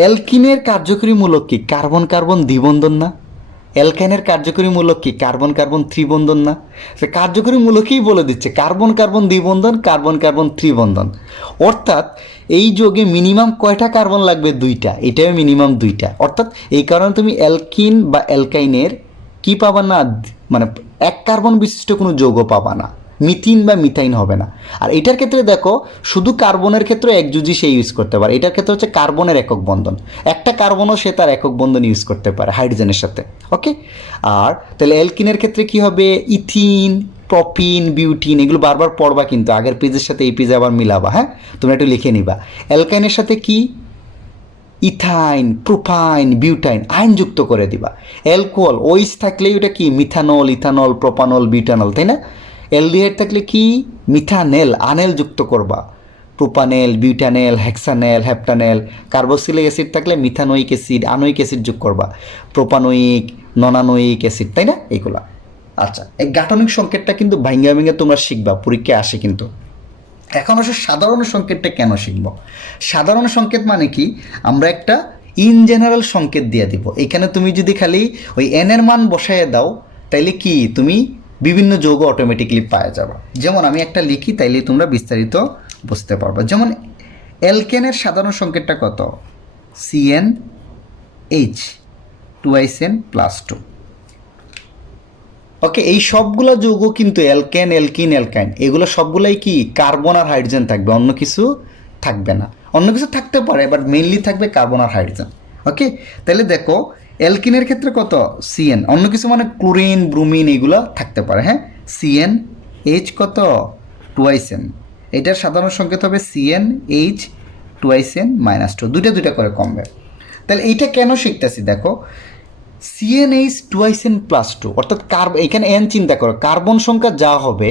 অ্যালকিনের কার্যকরী মূলক কি? কার্বন কার্বন দ্বিবন্ধন না? অ্যালকাইনের কার্যকরী মূলক কি? কার্বন কার্বন ত্রিবন্ধন না? সে কার্যকরী মূলকই বলে দিচ্ছে কার্বন কার্বন দ্বিবন্ধন, কার্বন কার্বন ত্রিবন্ধন। অর্থাৎ এই যোগে মিনিমাম কয়টা কার্বন লাগবে? 2টা। এটাও মিনিমাম 2টা। অর্থাৎ এই কারণে তুমি অ্যালকিন বা অ্যালকাইনের কি পাবা না, মানে এক কার্বন বিশিষ্ট কোনো যৌগ পাবা না। মিথিন বা মিথাইন হবে না। আর এটার ক্ষেত্রে দেখো শুধু কার্বনের ক্ষেত্রে একযোজি সে ইউজ করতে পারে। এটার ক্ষেত্রে হচ্ছে কার্বনের একক বন্ধন, একটা কার্বনও সে তার একক বন্ধন ইউজ করতে পারে হাইড্রোজেনের সাথে। ওকে, আর তাহলে অ্যালকিনের ক্ষেত্রে কি হবে? ইথিন, প্রপিন, বিউটিন, এগুলো বারবার পড়বা, কিন্তু আগের পেজের সাথে এই পেজে আবার মিলাবা। হ্যাঁ, তোমরা একটু লিখে নিবা। অ্যালকাইনের সাথে কি? ইথাইন, প্রোপাইন, বিউটাইন, আইন যুক্ত করে দিবা। অ্যালকোহল ওইস থাকলেই ওটা কি? মিথানল, ইথানল, প্রোপানল, বিউটানল, তাই না? অ্যালডিহাইড থাকলে কি? মিথানেল, আনেল যুক্ত করবা। Propanal, butanal, hexanal, heptanal. Carboxylic acid থাকলে মিথানোয়িক অ্যাসিড, আনোয়িক অ্যাসিড যোগ করবা, প্রোপানোয়িক, ননানোয়িক অ্যাসিড, তাই না? এইগুলা। আচ্ছা, এই গাঠনিক সংকেতটা কিন্তু ভাঙ্গা ভেঙে তোমরা শিখবা, পরীক্ষায় আসে কিন্তু। এখন আসলে সাধারণ সংকেতটা কেন শিখব? সাধারণ সংকেত মানে কি, আমরা একটা ইন জেনারেল সংকেত দিয়ে দিব। এখানে তুমি যদি খালি ওই এন এর মান বসায় দাও, তাইলে কি তুমি বিভিন্ন যৌগ অটোমেটিকলি পাওয়া যাবে। যেমন আমি একটা লিখি, তাইলে তোমরা বিস্তারিত বুঝতে পারবে। যেমন অ্যালকেনের সাধারণ সংকেতটা কত? CnH 2SN+2। ওকে, এই সবগুলো যৌগ কিন্তু অ্যালকেন, অ্যালকিন, অ্যালকাইন, এগুলো সবগুলাই কি কার্বন আর হাইড্রোজেন থাকবে, অন্য কিছু থাকবে না। অন্য কিছু থাকতে পারে, বাট মেইনলি থাকবে কার্বন আর হাইড্রোজেন। ওকে, তাহলে দেখো অ্যালকিনের ক্ষেত্রে কত? Cn, অন্য কিছু মানে ক্লোরিন, ব্রোমিন, এগুলো থাকতে পারে। হ্যাঁ, CnH কত? 2SN। এটার সাধারণ সংকেত হবে CnH 2SN-2, দুইটা করে কমবে। তাহলে এইটা কেন শিখতেছি দেখো, CnH 2SN+2, অর্থাৎ এখানে এন চিন্তা করো, কার্বন সংখ্যা যা হবে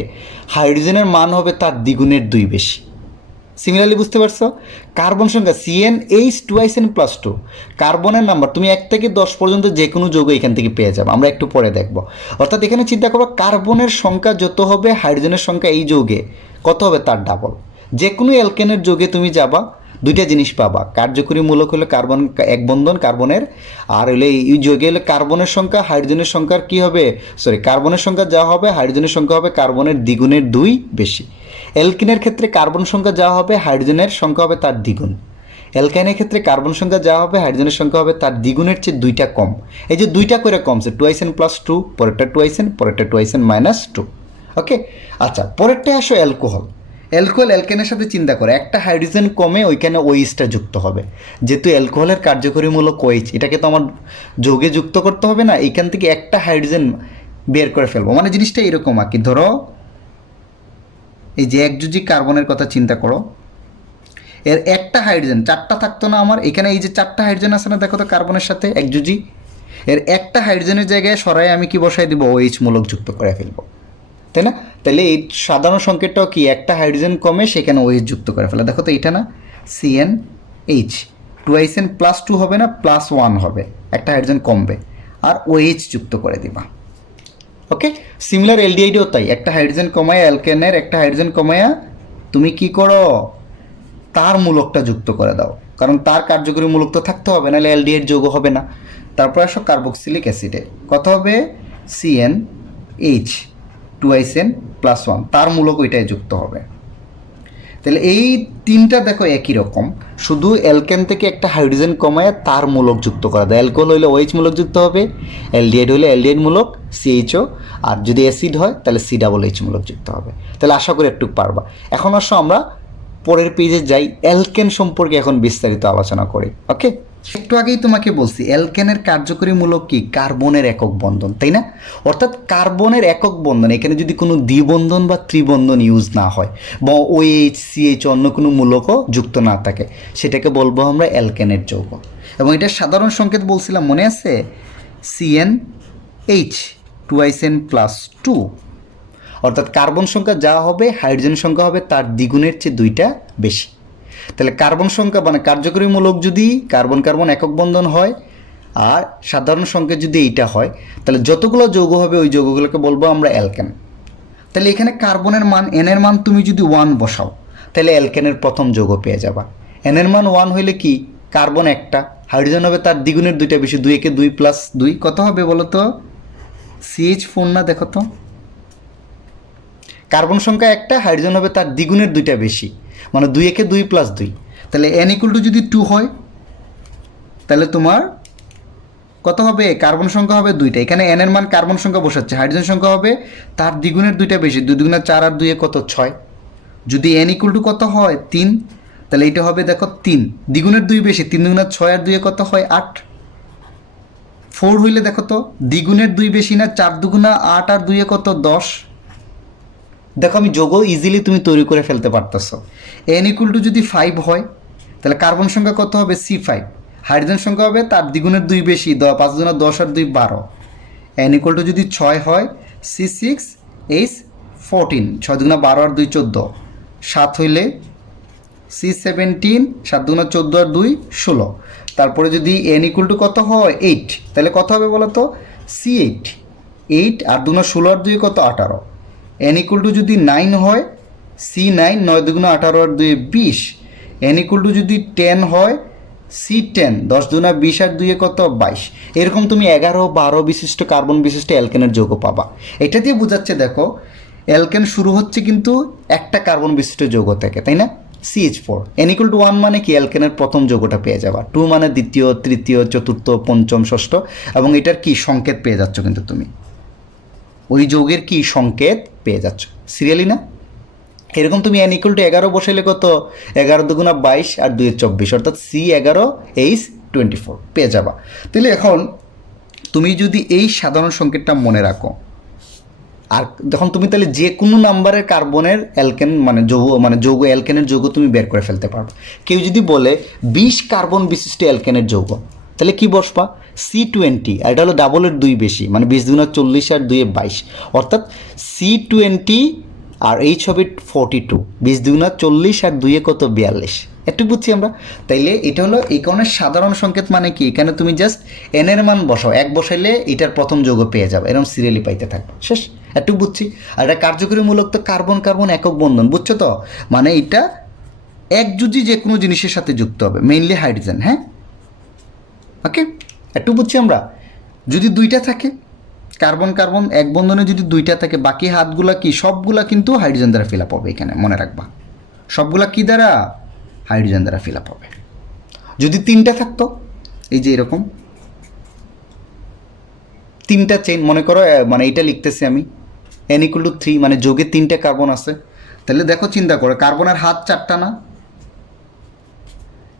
হাইড্রোজেনের মান হবে তার দ্বিগুণের 2 বেশি। সিমিলারলি বুঝতে পারছো? কার্বন সংখ্যা CnH 2SN+2, কার্বনের নাম্বার তুমি 1 থেকে 10 পর্যন্ত যে কোনো যৌগ এখান থেকে পেয়ে যাবে, আমরা একটু পরে দেখব। অর্থাৎ এখানে চিন্তা করো, কার্বনের সংখ্যা যত হবে হাইড্রোজেনের সংখ্যা এই যৌগে কত হবে তার ডাবল। যে কোনো অ্যালকেনের যৌগে তুমি যাবা, দুইটা জিনিস পাবা, কার্যকরী মূলক হলো কার্বন এক বন্ধন কার্বনের, আর হলে এই যৌগে হলে কার্বনের সংখ্যা হাইড্রোজেনের সংখ্যার কি হবে, কার্বনের সংখ্যা যা হবে হাইড্রোজেনের সংখ্যা হবে কার্বনের দ্বিগুণের 2 বেশি। অ্যালকিনের ক্ষেত্রে কার্বন সংখ্যা যা হবে হাইড্রোজেনের সংখ্যা হবে তার দ্বিগুণ। অ্যালকাইনের ক্ষেত্রে কার্বন সংখ্যা যা হবে হাইড্রোজেনের সংখ্যা হবে তার দ্বিগুণের চেয়ে 2টা কম। এই যে 2টা করে কমছে, 2SN+2, পরেরটা 2SN, পরেরটা 2SN-2। ওকে, আচ্ছা, পরেরটা আসো অ্যালকোহল। অ্যালকোহল অ্যালকেনের সাথে চিন্তা করে, একটা হাইড্রোজেন কমে ওইখানে ওইচটা যুক্ত হবে। যেহেতু অ্যালকোহলের কার্যকরীমূলক ওইচ, এটাকে তো আমার যৌগে যুক্ত করতে হবে না, এইখান থেকে একটা হাইড্রোজেন বের করে ফেলবো। মানে জিনিসটা এরকম আর কি, ধরো এই যে একযোজিক কার্বনের কথা চিন্তা করো, এর একটা হাইড্রোজেন, 4টা থাকতো না আমার এখানে, এই যে 4টা হাইড্রোজেন আছে না দেখো তো কার্বনের সাথে একযোজি, এর একটা হাইড্রোজেনের জায়গায় সরাই আমি কি বসাই দিব? OH মূলক যুক্ত করে ফেলবো, তাই না? তাহলে এই সাধারণ সংকেতটাও কি, একটা হাইড্রোজেন কমে সেখানে OH যুক্ত করে ফেলা। দেখো তো এটা না, CnH 2SN+2 হবে না, +1 হবে, একটা হাইড্রোজেন কমবে আর OH যুক্ত করে দিবা। ওকে, সিমিলার এলডিহাইডও তাই, একটা হাইড্রোজেন কমায়া অ্যালকেনের একটা হাইড্রোজেন কমায়া তুমি কি করো, তার মূলকটা যুক্ত করে দাও, কারণ তার কার্যকরী মূলক তো থাকতে হবে, নাহলে অ্যালডিহাইড যৌগ হবে না। তারপর আসো কার্বক্সিলিক অ্যাসিডে, কত হবে? CnH 2SN+1, তার মূলক ওইটাই যুক্ত হবে। তাহলে এই তিনটা দেখো একই রকম, শুধু অ্যালকেন থেকে একটা হাইড্রোজেন কমায় তার মূলক যুক্ত করা দেয়। অ্যালকোহল হইলে OH মূলক যুক্ত হবে, অ্যালডিহাইড হইলে অ্যালডিহাইড মূলক CHO, আর যদি অ্যাসিড হয় তাহলে COOH মূলক যুক্ত হবে। তাহলে আশা করি একটু পারবা। এখন আসো আমরা পরের পেজে যাই, অ্যালকেন সম্পর্কে এখন বিস্তারিত আলোচনা করি। ওকে, একটু আগেই তোমাকে বলছি অ্যালকেনের কার্যকরী মূলক কি, কার্বনের একক বন্ধন, তাই না? অর্থাৎ কার্বনের একক বন্ধন, এখানে যদি কোনো দ্বিবন্ধন বা ত্রিবন্ধন ইউজ না হয় বা OH CH অন্য কোনো মূলকও যুক্ত না থাকে, সেটাকে বলবো আমরা অ্যালকেনের যৌগ। এবং এটার সাধারণ সংকেত বলছিলাম মনে আছে, CnH 2SN+2, অর্থাৎ কার্বন সংখ্যা যা হবে হাইড্রোজেন সংখ্যা হবে তার দ্বিগুণের চেয়ে 2টা বেশি। তাহলে কার্বন সংখ্যা মানে কার্যকরী মূলক যদি কার্বন কার্বন একক বন্ধন হয় আর সাধারণ সংখ্যা যদি এইটা হয়, তাহলে যতগুলো যৌগ হবে ওই যৌগগুলোকে বলবো আমরা অ্যালকেন। তাহলে এখানে কার্বনের মান n এর মান তুমি যদি 1 বসাও, তাহলে অ্যালকেনের প্রথম যৌগ পেয়ে যাবা। n এর মান 1 হইলে কি, কার্বন একটা, হাইড্রোজেন হবে তার দ্বিগুণের 2টা বেশি, 2 একে 2 + 2 কত হবে বলো তো? CH4 না, দেখো তো, কার্বন সংখ্যা একটা, হাইড্রোজেন হবে তার দ্বিগুণের 2টা বেশি, মানে 2 একে 2 + 2। তাহলে n = যদি 2 হয় তাহলে তোমার কত হবে? কার্বন সংখ্যা হবে 2টা, এখানে n এর মান কার্বন সংখ্যা বসাচ্ছে, হাইড্রোজেন সংখ্যা হবে তার দ্বিগুণের 2টা বেশি, 2 2 4 আর 2 কত? 6। যদি n = কত হয়? 3, তাহলে এটা হবে দেখো 3, দ্বিগুণের 2 বেশি, 3 2 6 আর 2 কত হয়? 8। 4 হইলে দেখো তো দ্বিগুণের 2 বেশি না, 4 2 8 আর 2 কত? 10। দেখো আমি যোগ ইজিলি তুমি তৈরি করে ফেলতে পারতেছো। n = যদি 5 হয় তাহলে কার্বন সংখ্যা কত হবে? C5, হাইড্রোজেন সংখ্যা হবে তার দ্বিগুণের 2 বেশি, 5 2 10 আর 2 12। n = যদি 6 হয় C6H14, 6 2 12 আর 2 14, 7 হইলে C17, 7 দুগুণা 14 আর 2 16। তারপরে যদি n ইকুয়াল টু কত হয় 8, তাহলে কত হবে বলো তো C8, 8 আর 2 গুণা 16 আর 2 কত 18। n ইকুয়াল টু যদি 9 হয় C9, 9 দুগুণা 18 আর 2 20। n ইকুয়াল টু যদি 10 হয় C10, 10 দুগুণা 20 আর 2 কত 22। এরকম তুমি 11, 12 বিশিষ্ট কার্বন বিশিষ্ট অ্যালকেনের যৌগ পাবা। এটা দিয়ে বোঝাচ্ছে দেখো অ্যালকেন শুরু হচ্ছে কিন্তু একটা কার্বন বিশিষ্ট যৌগ থেকে, তাই না? CH4। n ইকুয়াল টু 1 মানে কি অ্যালকেনের প্রথম যৌগটা পেয়ে যাবা, 2 মানে দ্বিতীয়, তৃতীয়, চতুর্থ, পঞ্চম, ষষ্ঠ, এবং এটার কি সংকেত পেয়ে যাচ্ছ কিন্তু তুমি ওই যৌগের কি সংকেত পেয়ে যাচ্ছ সিরিয়ালি না। এরকম তুমি n ইকুয়াল টু 11 বসাইলে কত 11 দুগুণা 22 আর 2 24, অর্থাৎ C11H24 পেয়ে যাবা। তাহলে এখন তুমি যদি এই সাধারণ সংকেতটা মনে রাখো, আর যখন তুমি তাহলে যে কোনো নাম্বারের কার্বনের অ্যালকেন যৌগ অ্যালকেনের যৌগ তুমি বের করে ফেলতে পারবে। কেউ যদি বলে 20 কার্বন বিশিষ্ট অ্যালকেনের যৌগ, তাহলে কি বসবা C20, আর এটা হলো ডাবলের 2 বেশি, মানে 20 দুগুণা 40 আর 2 22, অর্থাৎ C20 আর H হবে 42, 20 দুগুণা 40 আর 2 কত 42। একটু বুঝছি আমরা। তাইলে এটা হলো এই কারণে সাধারণ সংকেত মানে কি, এখানে তুমি জাস্ট n এর মান বসাও, 1 বসাইলে এটার প্রথম যৌগ পেয়ে যাবে, এরকম সিরিয়ালি পাইতে থাকবে, শেষ। একটু বুঝছি। আর এটা কার্যকরীমূলক তো কার্বন কার্বন একক বন্ধন, বুঝছো তো? মানে এটা একযোজি যে কোনো জিনিসের সাথে যুক্ত হবে, মেইনলি হাইড্রোজেন। হ্যাঁ, ওকে, একটু বুঝছি আমরা। যদি দুইটা থাকে কার্বন কার্বন এক বন্ধনে, যদি দুইটা থাকে, বাকি হাতগুলা কি সবগুলা কিন্তু হাইড্রোজেন দ্বারা ফিল আপ হবে। এখানে মনে রাখবা সবগুলা কি দ্বারা হাইড্রোজেন দ্বারা ফিল আপ হবে। যদি তিনটা থাকতো, এই যে এরকম তিনটা চেইন মনে করো, মানে এটা লিখতেছি আমি n ইকুয়াল টু 3, মানে যোগে 3টে কার্বন আছে। তাহলে দেখো চিন্তা করো, কার্বনের হাত 4টা না?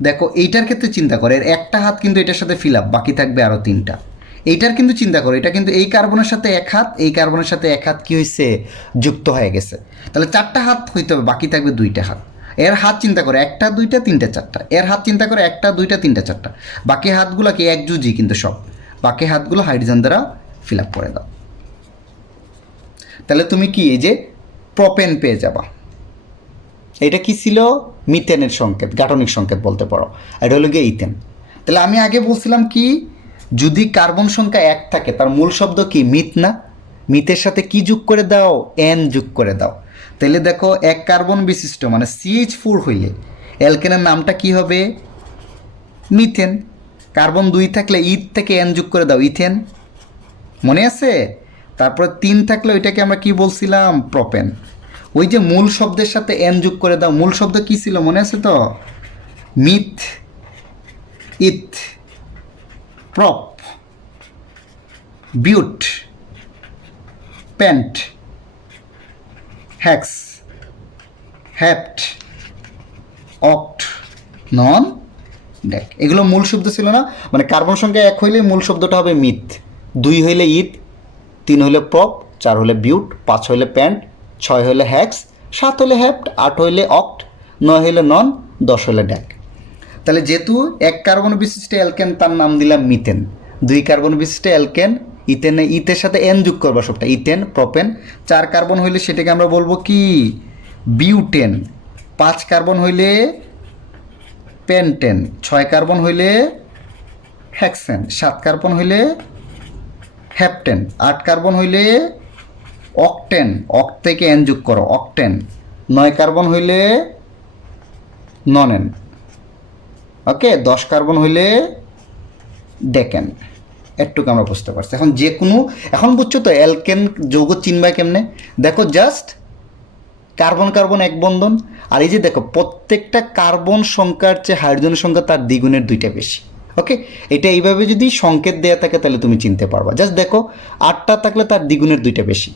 দেখো এইটার ক্ষেত্রে চিন্তা করো, এর একটা হাত কিন্তু এটার সাথে ফিল আপ, বাকি থাকবে আরও 3টা। এইটার কিন্তু চিন্তা করো, এটা কিন্তু এই কার্বনের সাথে এক হাত, এই কার্বনের সাথে এক হাত কি হয়েছে যুক্ত হয়ে গেছে। তাহলে 4টা হাত হইতে হবে, বাকি থাকবে 2টা হাত। এর হাত চিন্তা করে 1টা 2টা 3টা 4টা, এর হাত চিন্তা করে 1টা 2টা 3টা 4টা, বাকি হাতগুলো কি একজুজি কিন্তু সব, বাকি হাতগুলো হাইড্রোজেন দ্বারা ফিল আপ করে দাও। তাহলে তুমি কি এই যে প্রোপেন পেয়ে যাবা। এটা কি ছিল? মিথেনের সংকেত, গাঠনিক সংকেত বলতে পারো। এটা হলো গিয়ে ইথেন। তাহলে আমি আগে বলছিলাম কি, যদি কার্বন সংখ্যা 1 থাকে তার মূল শব্দ কি মিথ না? মিথের সাথে কি যোগ করে দাও? n যোগ করে দাও। তাহলে দেখো 1 কার্বন বিশিষ্ট মানে CH4 হইলে অ্যালকেনের নামটা কি হবে? মিথেন। কার্বন 2 থাকলে ইথ থেকে n যোগ করে দাও, ইথেন। মনে আছে? তারপরে 3 থাকলে ওইটাকে আমরা কি বলছিলাম? প্রোপেন। ওই যে মূল শব্দের সাথে n যোগ করে দাও, মূল শব্দ কি ছিল মনে আছে তো? Myth, eth, prop, বিউট, paint, hex, হেপ্ট, অক্ট, নন, ডেক। এগুলো মূল শব্দ ছিল না? মানে কার্বন সংখ্যা 1 হইলে মূল শব্দটা হবে মিথ, 2 হইলে ইথ, 3 হইলে প্রপ, 4 হইলে বিউট, 5 হইলে প্যান্ট, 6 হইলে হ্যাক্স, 7 হইলে হ্যাপ্ট, 8 হইলে অক্ট, 9 হইলে নন, 10 হইলে ড্যাক। তাহলে যেহেতু 1 কার্বন বিশিষ্ট অ্যালকেন তার নাম দিলাম মিথেন, 2 কার্বন বিশিষ্ট অ্যালকেন ইথেনে ইথের সাথে n যোগ করবা সবটা, ইথেন, প্রোপেন। 4 কার্বন হইলে সেটাকে আমরা বলবো কি? বিউটেন। 5 কার্বন হইলে পেন্টেন, 6 কার্বন হইলে হেক্সেন, 7 কার্বন হইলে হেপ্টেন, 8 কার্বন হইলে অক্টেন, অক্ট থেকে n যোগ করো, অক্টেন। 9 কার্বন হইলে ননেন, ওকে। 10 কার্বন হইলে ডেকেন। একটুকু আমরা বুঝতে পারছি। এখন যে কোনো, এখন বুঝছো তো অ্যালকেন যৌগ চিনবা কেমনে? দেখো জাস্ট কার্বন কার্বন এক বন্ধন, আর এই যে দেখো প্রত্যেকটা কার্বন সংখ্যার চেয়ে হাইড্রোজেন সংখ্যা তার দ্বিগুণের 2টা বেশি, ওকে। এটা এইভাবে যদি সংকেত দেয়া থাকে তাহলে তুমি চিনতে পারবা। জাস্ট দেখো 8টা থাকলে তার দ্বিগুণের 2টা বেশি,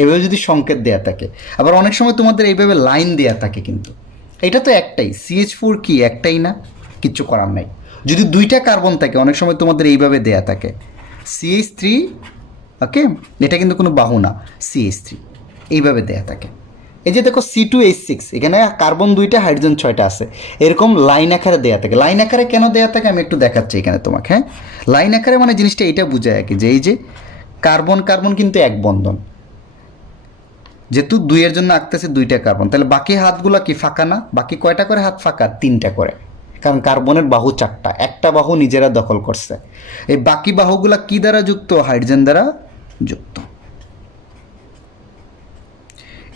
এভাবে যদি সংকেত দেয়া থাকে। আবার অনেক সময় তোমাদের এইভাবে লাইন দেয়া থাকে, কিন্তু এটা তো একটাই, CH4 কি একটাই না? কিচ্ছু করার নাই। যদি 2টা কার্বন থাকে অনেক সময় তোমাদের এইভাবে দেয়া থাকে CH3, ওকে। এটা কিন্তু কোনো বাহু না, CH3 এইভাবে দেয়া থাকে। এই যে দেখো C2H6, এখানে কার্বন 2টা হাইড্রোজেন 6টা আছে, এরকম লাইন আকারে দেয়া থাকে। লাইন আকারে কেন দেয়া থাকে আমি একটু দেখাচ্ছি এখানে তোমাকে। হ্যাঁ, লাইন আকারে মানে জিনিসটা এটা বোঝায় আর কি, যে এই যে কার্বন কার্বন কিন্তু এক বন্ধন, যেহেতু 2 এর জন্য আঁকতেছে 2টা কার্বন, তাহলে বাকি হাতগুলো কি ফাঁকা না? বাকি কয়টা করে হাত ফাঁকা? 3টা করে, কারণ কার্বনের বাহু 4টা, একটা বাহু নিজেরা দখল করছে। এই বাকি বাহুগুলা কি দ্বারা যুক্ত? হাইড্রোজেন দ্বারা যুক্ত।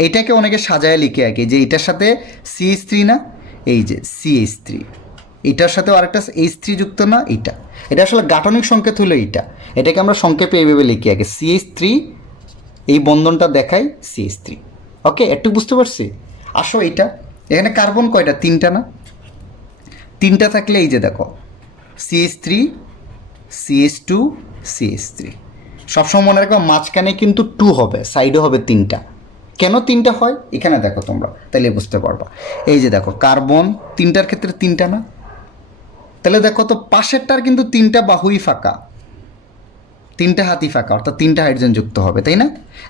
এইটাকে অনেকে সাজায় লিখে আঁকে যে এটার সাথে CH3 না, এই যে CH3, এটার সাথেও আরেকটা H3 যুক্ত না, এটা আসলে গাঠনিক সংকেত হলো এইটা, এটাকে আমরা সংক্ষেপে এইভাবে লিখে আঁকি CH3, এই বন্ধনটা দেখাই CH3। ওকে, একটু বুঝতে পারছি? আসো এইটা, এখানে কার্বন কয়টা? 3টা না? 3টা থাকলে এই যে দেখো CH3 CH2 CH3, সবসময় মনে রাখো মাঝখানে কিন্তু 2 হবে, সাইডে হবে 3টা। কেন 3টা হয় এখানে দেখো তোমরা, তাহলে বুঝতে পারবা। এই যে দেখো কার্বন 3টার ক্ষেত্রে 3টা না, তাহলে দেখো তো পাশেরটার কিন্তু 3টা বাহুই ফাঁকা, 3টা হাতই ফাঁকা, অর্থাৎ 3টা হাইড্রোজেন যুক্ত হবে, তাই না?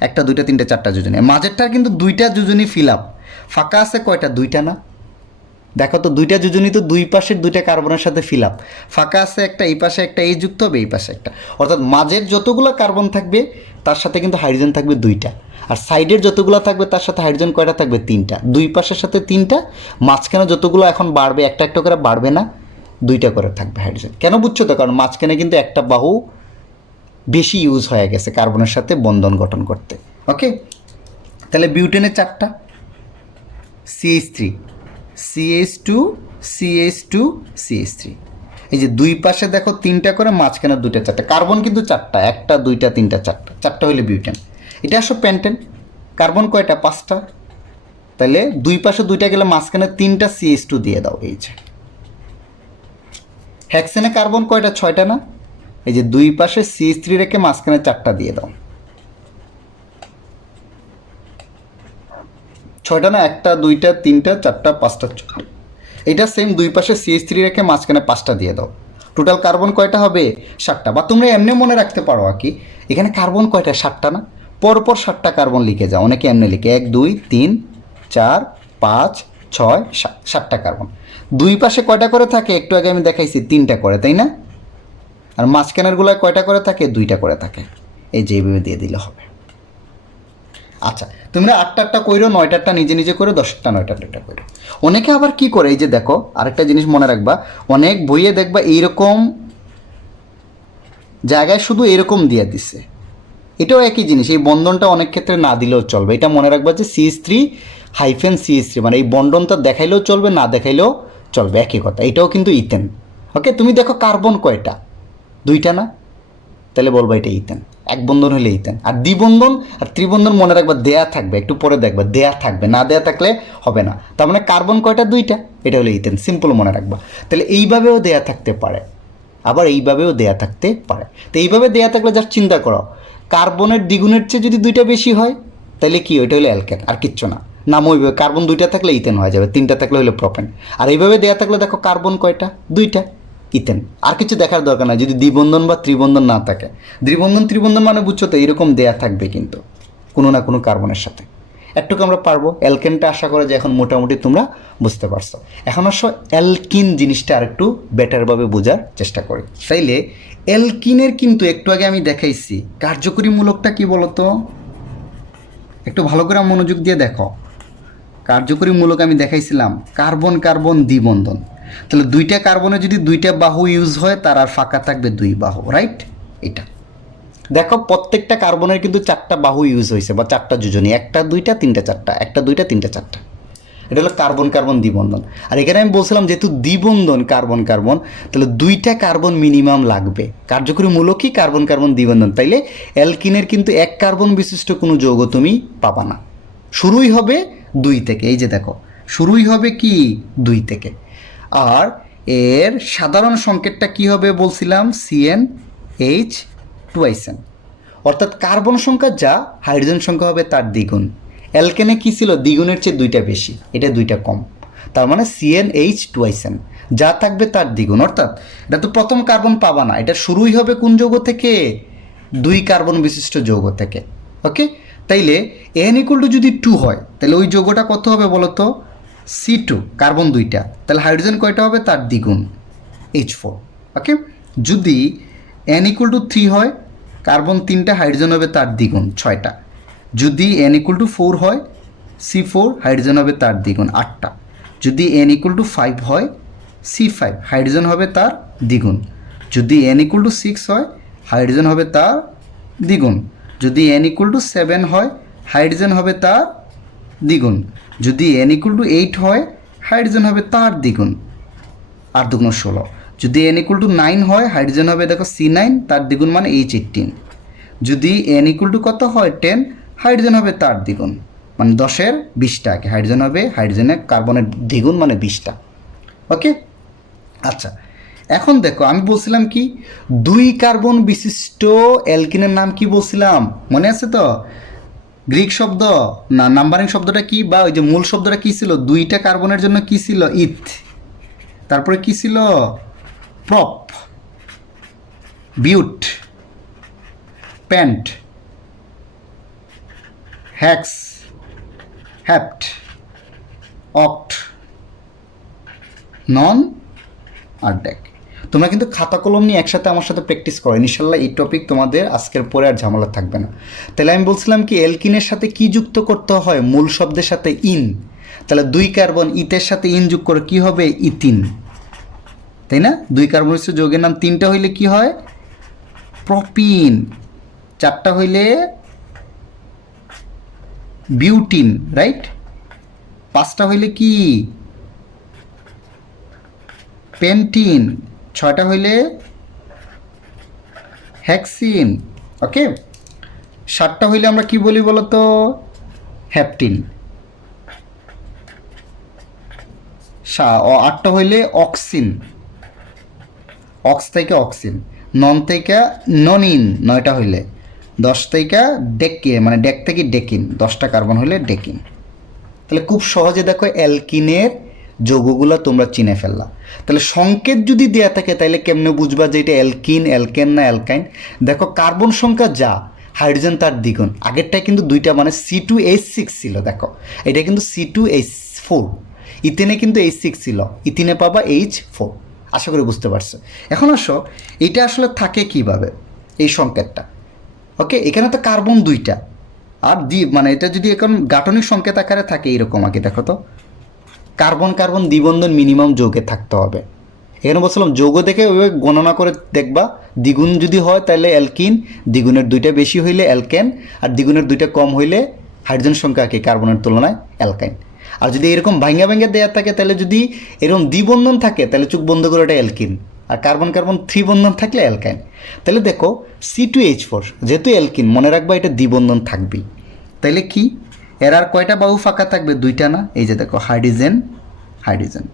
1টা 2টা 3টা 4টা যোজনী, মাঝেরটার কিন্তু 2টা যোজনী ফিল আপ, ফাঁকা আছে কয়টা? 2টা না? দেখো তো 2টা যোজনী তো 2 পাশের 2টা কার্বনের সাথে ফিল আপ, ফাঁকা আছে একটা, এই পাশে একটা এই যুক্ত হবে, এই পাশে একটা, অর্থাৎ মাঝের যতগুলো কার্বন থাকবে তার সাথে কিন্তু হাইড্রোজেন থাকবে 2টা, আর সাইডের যতগুলো থাকবে তার সাথে হাইড্রোজেন কয়টা থাকবে? 3টা। 2 পাশের সাথে 3টা, মাঝখানে যতগুলো এখন বাড়বে একটা একটা করে বাড়বে না, 2টা করে থাকবে হাইড্রোজেন। কেন বুঝছো তো? কারণ মাঝখানে কিন্তু একটা বাহু বেশি ইউজ হয়ে গেছে কার্বনের সাথে বন্ধন গঠন করতে। ওকে, তাহলে বিউটেনের 4টা, CH3 CH2 CH2 CH3, এই যে 2 পাশে দেখো 3টা করে, মাঝখানে 2টা 4টা, কার্বন কিন্তু 4টা, 1টা 2টা 3টা 4টা, 4টা হলে বিউটেন। এটা আসো পেন্টেন, কার্বন কয়টা? 5টা, তাহলে 2 পাশে 2টা গেলে মাঝখানে 3টা CH2 দিয়ে দাও। এই যে হেক্সেনে কার্বন কয়টা? 6টা না? এই যে 2 পাশে CH3 রেখে মাঝখানে 4টা দিয়ে দাও। 6টা না? 1টা 2টা 3টা 4টা 5টা 6টা, এটা সেম 2 পাশে CH3 রেখে মাঝখানে 5টা দিয়ে দাও। টোটাল কার্বন কয়টা হবে? 7টা। বা তোমরা এমনি মনে রাখতে পারো আর কি, এখানে কার্বন কয়টা? 7টা না? পরপর 7টা কার্বন লিখে যাও, অনেকে এমনি লিখে 1 2 3 4 5 6 7, 7টা কার্বন। 2 পাশে কয়টা করে থাকে? একটু আগে আমি দেখাইছি 3টা করে, তাই না? আর মাঝখানেরগুলোয় কয়টা করে থাকে? 2টা করে থাকে। এই যে এইভাবে দিয়ে দিলে হবে। আচ্ছা, তোমরা 8টা কইরো, 9টা নিজে নিজে করে, 10টা 9টা কইরো। অনেকে আবার কি করে, এই যে দেখো আরেকটা জিনিস মনে রাখবা, অনেক বইয়ে দেখবা এইরকম জায়গায় শুধু এরকম দিয়ে দিছে, এটাও একই জিনিস, এই বন্ধনটা অনেক ক্ষেত্রে না দিলেও চলবে। এটা মনে রাখবা যে CH3-CH3, মানে এই বন্ধনটা দেখাইলেও চলবে, না দেখাইলেও চলবে, একই কথা। এটাও কিন্তু ইথেন। ওকে, তুমি দেখো কার্বন কয়টা? 2টা না? তাহলে বলবো এটা ইথেন। এক বন্ধন হলে ইথেন। আর দ্বিবন্ধন আর ত্রিবন্ধন মনে রাখবা দেয়া থাকবে, একটু পরে দেখবা দেয়া থাকবে, না দেয়া থাকলে হবে না। তার মানে কার্বন কয়টা? 2টা, এটা হলো ইথেন, সিম্পল মনে রাখবা। তাহলে এইভাবেও দেয়া থাকতে পারে, আবার এইভাবেও দেয়া থাকতে পারে। তো এইভাবে দেয়া থাকলে জাস্ট চিন্তা করো, কার্বনের দ্বিগুণের চেয়ে যদি 2টা বেশি হয় তাহলে কি? ওইটা হলো অ্যালকেন, আর কিচ্ছু না। নাম ওইভাবে কার্বন 2টা থাকলে ইথেন হয়ে যাবে, 3টা থাকলে হলো প্রোপেন। আর এইভাবে দেয়া থাকলে দেখো কার্বন কয়টা? 2টা, ইথেন। আর কিছু দেখার দরকার নাই যদি দ্বিবন্ধন বা ত্রিবন্ধন না থাকে। দ্বিবন্ধন ত্রিবন্ধন মানে বুঝছো তো, এরকম দেয়া থাকবে কিন্তু কোনো না কোনো কার্বনের সাথে। একটুকু আমরা পারবো। অ্যালকেনটা আশা করে যে এখন মোটামুটি তোমরা বুঝতে পারছো। এখন আসো অ্যালকিন জিনিসটা আর একটু বেটারভাবে বোঝার চেষ্টা করি। তাইলে অ্যালকিনের কিন্তু একটু আগে আমি দেখাইছি কার্যকরী মূলকটা কি বলতো, একটু ভালো করে মনোযোগ দিয়ে দেখো। কার্যকরী মূলক আমি দেখাইছিলাম কার্বন কার্বন দ্বিবন্ধন। তাহলে 2টা কার্বনে যদি 2টা বাহু ইউজ হয়, তার আর ফাঁকা থাকবে 2 বাহু, রাইট? এটা দেখো প্রত্যেকটা কার্বনের কিন্তু 4টা বাহু ইউজ হয়েছে, বা 4টা যোজনী, 1টা 2টা 3টা 4টা, 1টা 2টা 3টা 4টা। এটা হলো কার্বন কার্বন দ্বিবন্ধন। আর এখানে আমি বলছিলাম যেহেতু দ্বিবন্ধন কার্বন কার্বন, তাহলে 2টা কার্বন মিনিমাম লাগবে। কার্যকরী মূলকই কার্বন কার্বন দ্বিবন্ধন, তাইলে অ্যালকিনের কিন্তু 1 কার্বন বিশিষ্ট কোনো যৌগ তুমি পাবা না। শুরুই হবে 2 থেকে, এই যে দেখো শুরুই হবে কি 2 থেকে। আর এর সাধারণ সংকেতটা কি হবে বলছিলাম? CnH2n, অর্থাৎ কার্বন সংখ্যা যা, হাইড্রোজেন সংখ্যা হবে তার দ্বিগুণ। অ্যালকেনে কি ছিল? দ্বিগুণের চেয়ে 2টা বেশি, এটা 2টা কম, তার মানে CnH2n, যা থাকবে তার দ্বিগুণ। অর্থাৎ এটা তো প্রথম কার্বন পাবা না, এটা শুরুই হবে কোন যৌগ থেকে? 2 কার্বন বিশিষ্ট যৌগ থেকে। ওকে, তাইলে n = যদি 2 হয় তাহলে ওই যৌগটা কত হবে বলো তো? C2, কার্বন 2টা, তাহলে হাইড্রোজেন কয়টা হবে? তার দ্বিগুণ, H4। ওকে, যদি n = 3 হয়, কার্বন 3টা, হাইড্রোজেন হবে তার দ্বিগুণ, 6টা। যদি n ইকুয়াল টু 4 হয় C4 হাইড্রোজেন হবে তার দ্বিগুণ 8টা। যদি n ইকুয়াল টু 5 হয় C5 হাইড্রোজেন হবে তার দ্বিগুণ। যদি n ইকুয়াল টু 6 হয় হাইড্রোজেন হবে তার দ্বিগুণ। যদি n ইকুয়াল টু 7 হয় হাইড্রোজেন হবে তার দ্বিগুণ। যদি n ইকুয়াল টু 8 হয় হাইড্রোজেন হবে তার দ্বিগুণ, 8 দুগুণ 16। যদি n ইকুয়াল টু 9 হয় হাইড্রোজেন হবে দেখো C9 তার দ্বিগুণ মানে H18। যদি n ইকুয়াল টু কত হয় 10 হাইড্রোজেন হবে তার দ্বিগুণ মানে 10-এর 20টা, হাইড্রোজেন হবে হাইড্রোজেনের কার্বনের দ্বিগুণ মানে 20টা। ওকে, আচ্ছা এখন দেখো আমি বলছিলাম কি 2 কার্বন বিশিষ্ট অ্যালকিনের নাম কি বলছিলাম মনে আছে তো? গ্রিক শব্দ না নাম্বারিং শব্দটা কি, বা ওই যে মূল শব্দটা কি ছিল? 2টা কার্বনের জন্য কি ছিল? ইথ। তারপরে কি ছিল? প্রপ, বিউট, প্যান্ট, হ্যাক্স, হ্যাপ্ট, অক্ট, নন আর ডেক। তোমরা কিন্তু খাতা কলম নিয়ে একসাথে আমার সাথে প্র্যাকটিস করো, ইনশাল্লাহ এই টপিক তোমাদের আজকের পরে আর ঝামেলা থাকবে না। তাহলে আমি বলছিলাম কি অ্যালকিনের সাথে কি যুক্ত করতে হয়? মূল শব্দের সাথে ইন। তাহলে 2 কার্বন ইথের সাথে ইন যোগ করে কি হবে? ইথিন, তাই না? 2 কার্বন বিশিষ্ট যৌগের নাম 3টা হইলে কি হয়? প্রোপিন। 4টা হইলে বিউটিন, রাইট? 5টা হইলে কি? পেন্টিন। 6টা হইলে হ্যাক্সিন। ওকে, 7টা হইলে আমরা কি বলি বলো তো? হ্যাপটিন। 8টা হইলে অক্সিন, অক্স থেকে অক্সিন। নন থেকে ননিন 9টা হইলে। 10 থেকে ডেকি মানে ডেক থেকে ডেকিন, 10টা কার্বন হইলে ডেকিন। তাহলে খুব সহজে দেখো অ্যালকিনের যৌগগুলো তোমরা চিনে ফেললা। তাহলে সংকেত যদি দেয়া থাকে তাহলে কেমনে বুঝবা যে এটা অ্যালকিন, অ্যালকেন না অ্যালকাইন? দেখো কার্বন সংখ্যা যা, হাইড্রোজেন তার দ্বিগুণ। আগেরটায় কিন্তু 2টা মানে C2H6 ছিল, দেখো এটা কিন্তু C2H4। ইথেনে কিন্তু H6 ছিল, ইথিনে পাবা H4। আশা করি বুঝতে পারছো। এখন আসো এটা আসলে থাকে কিভাবে এই সংকেতটা। ওকে, এখানে তো কার্বন 2টা আর মানে এটা যদি এখন গাঠনিক সংকেত আকারে থাকে এইরকম আগে দেখো তো, কার্বন কার্বন দ্বিবন্ধন মিনিমাম যৌগে থাকতে হবে। এখানে বলছিলাম যৌগ দেখে ওইভাবে গণনা করে দেখবা, দ্বিগুণ যদি হয় তাহলে অ্যালকিন, দ্বিগুণের 2টা বেশি হইলে অ্যালকেন, আর দ্বিগুণের 2টা কম হইলে হাইড্রোজেন সংখ্যা কি কার্বনের তুলনায় অ্যালকাইন। আর যদি এরকম ভাঙ্গা ভাঙ্গা দেওয়া থাকে তাহলে যদি এরকম দ্বিবন্ধন থাকে তাহলে চোখ বন্ধ করে ওটা অ্যালকিন, আর কার্বন কার্বন 3 বন্ধন থাকলে অ্যালকাইন। তাহলে দেখো C2H4 যেহেতু অ্যালকিন, মনে রাখবা এটা দ্বিবন্ধন থাকবেই। তাহলে কি এর আর কয়টা বাহু ফাঁকা থাকবে? 2টা না? এই যে দেখো হাইড্রোজেন হাইড্রোজেন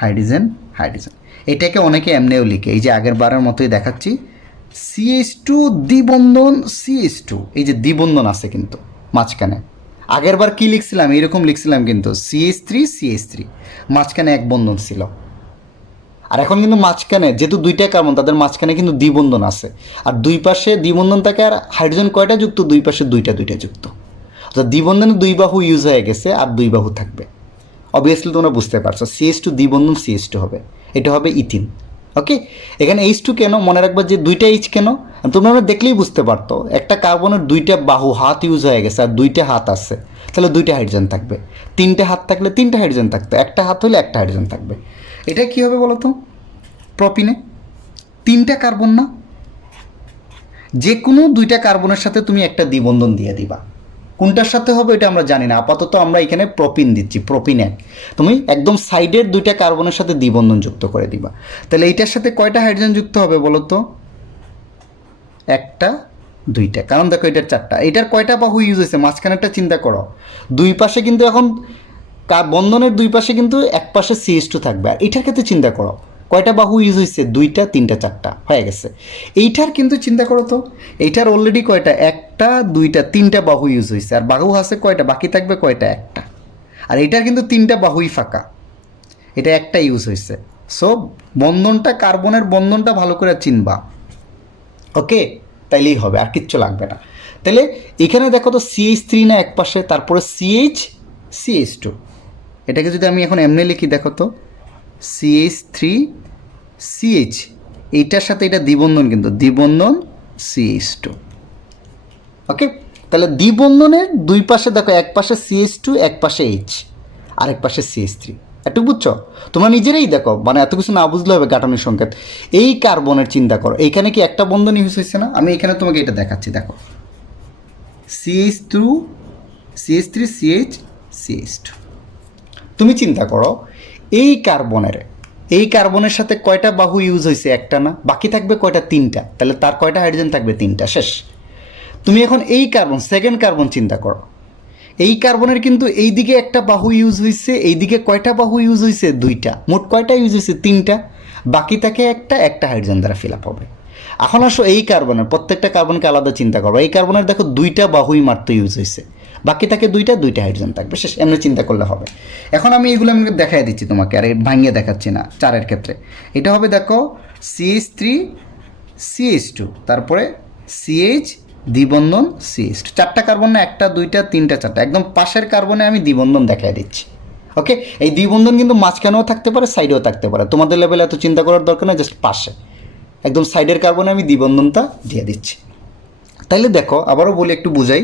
হাইড্রোজেন হাইড্রোজেন। এটাকে অনেকে এমনিও লিখে, এই যে আগের বারের মতোই দেখাচ্ছি, CH2 দ্বিবন্ধন CH2, এই যে দ্বিবন্ধন আছে কিন্তু মাঝখানে। আগের বার কী লিখছিলাম? এইরকম লিখছিলাম কিন্তু CH3 CH3, মাঝখানে এক বন্ধন ছিল। আর এখন কিন্তু মাঝখানে যেহেতু 2টা কার্বন তাদের মাঝখানে কিন্তু দ্বিবন্ধন আছে, আর 2 পাশে দ্বিবন্ধন থাকে, আর হাইড্রোজেন কয়টা যুক্ত? 2 পাশে 2টা যুক্ত। অর্থাৎ দ্বিবন্ধনে 2 বাহু ইউজ হয়ে গেছে আর 2 বাহু থাকবে। অবভিয়াসলি তোমরা বুঝতে পারছো CH2 দ্বিবন্ধন CH2 হবে, এটা হবে ইথিন। ওকে, এখানে H2 কেন? মনে রাখবা যে 2টা H কেন? তোমরা দেখলেই বুঝতে পারতো একটা কার্বনের 2টা বাহু হাত ইউজ হয়ে গেছে আর 2টা হাত আছে, তাহলে 2টা হাইড্রোজেন থাকবে। 3টে হাত থাকলে 3টা হাইড্রোজেন থাকতো, একটা হাত হলে একটা হাইড্রোজেন থাকবে। এটা কি হবে বলো তো? প্রোপিনে 3টা কার্বন না, যে কোনো 2টা কার্বনের সাথে তুমি একটা দ্বিবন্ধন দিয়ে দিবা। কোনটার সাথে হবে এটা আমরা জানি না, আপাতত আমরা এখানে প্রোপিন দিচ্ছি, প্রোপিন 1। তুমি একদম সাইডের 2টা কার্বনের সাথে দ্বিবন্ধন যুক্ত করে দিবা। তাহলে এইটার সাথে কয়টা হাইড্রোজেন যুক্ত হবে বলো তো? 1টা 2টা, কারণ দেখো এটার 4টা। এটার কয়টা বাহু ইউজ হয়েছে? মাঝখানেরটা চিন্তা করো, 2 পাশে কিন্তু এখন বন্ধনের 2 পাশে কিন্তু এক পাশে CH2 থাকবে, আর এটার ক্ষেত্রে চিন্তা করো কয়টা বাহু ইউজ হয়েছে? 2টা 3টা 4টা হয়ে গেছে। এইটার কিন্তু চিন্তা করো তো, এইটার অলরেডি কয়টা? 1টা 2টা 3টা বাহু ইউজ হয়েছে, আর বাহু আছে কয়টা? বাকি থাকবে কয়টা? 1টা। আর এইটার কিন্তু 3টা বাহুই ফাঁকা, এটা একটা ইউজ হয়েছে। সো বন্ধনটা, কার্বনের বন্ধনটা ভালো করে চিনবা। ওকে, তাইলেই হবে, আর কিচ্ছু লাগবে না। তাহলে এখানে দেখো তো CH3 না এক পাশে, তারপরে CH2। এটাকে যদি আমি এখন এমনি লিখি দেখো তো, CH3 CH, এইটার সাথে এটা দ্বিবন্ধন কিন্তু দ্বিবন্ধন CH2। ওকে, তাহলে দ্বিবন্ধনের দুই পাশে দেখো, এক পাশে CH2, এক পাশে H, আরেক পাশে CH3। একটু বুঝছো? তোমরা নিজেরাই দেখো, মানে এত কিছু না বুঝলে হবে গাঠনিক সংকেত। এই কার্বনের চিন্তা করো, এইখানে কি একটা বন্ধন ইউজ হয়েছে না? আমি এখানে তোমাকে এটা দেখাচ্ছি, দেখো CH2, CH3, CH, CH2। তুমি চিন্তা করো এই কার্বনের সাথে কয়টা বাহু ইউজ হয়েছে? একটা না, বাকি থাকবে কয়টা? তিনটা। তাহলে তার কয়টা হাইড্রোজেন থাকবে? তিনটা, শেষ। তুমি এখন এই কার্বন, সেকেন্ড কার্বন চিন্তা করো, এই কার্বনের কিন্তু এই দিকে একটা বাহু ইউজ হয়েছে, এই দিকে কয়টা বাহু ইউজ হয়েছে? দুইটা। মোট কয়টা ইউজ হয়েছে? তিনটা। বাকি থাকে একটা হাইড্রোজেন দ্বারা ফিল আপ হবে। এখন আসো এই কার্বনের, প্রত্যেকটা কার্বনকে আলাদা চিন্তা করো। এই কার্বনের দেখো দুইটা বাহুই মাত্র ইউজ হয়েছে, বাকি থাকে দুইটা হাইড্রোজেন থাকবে, শেষ। এমনি চিন্তা করলে হবে। এখন আমি এগুলো দেখাই দিচ্ছি তোমাকে, আর ভাঙিয়ে দেখাচ্ছি না। চারের ক্ষেত্রে এটা হবে, দেখো CH3, CH2, তারপরে CH, দ্বিবন্ধন CH2। চারটা কার্বন না, একটা, দুইটা, তিনটা, চারটা। একদম পাশের কার্বনে আমি দ্বিবন্ধন দেখাই দিচ্ছি। ওকে, এই দ্বিবন্ধন কিন্তু মাঝখানেও থাকতে পারে, সাইডেও থাকতে পারে। তোমাদের লেভেলে এত চিন্তা করার দরকার নেই, জাস্ট পাশে একদম সাইডের কার্বনে আমি দ্বিবন্ধনটা দিয়ে দিচ্ছি। তাইলে দেখো, আবারও বলি, একটু বুঝাই।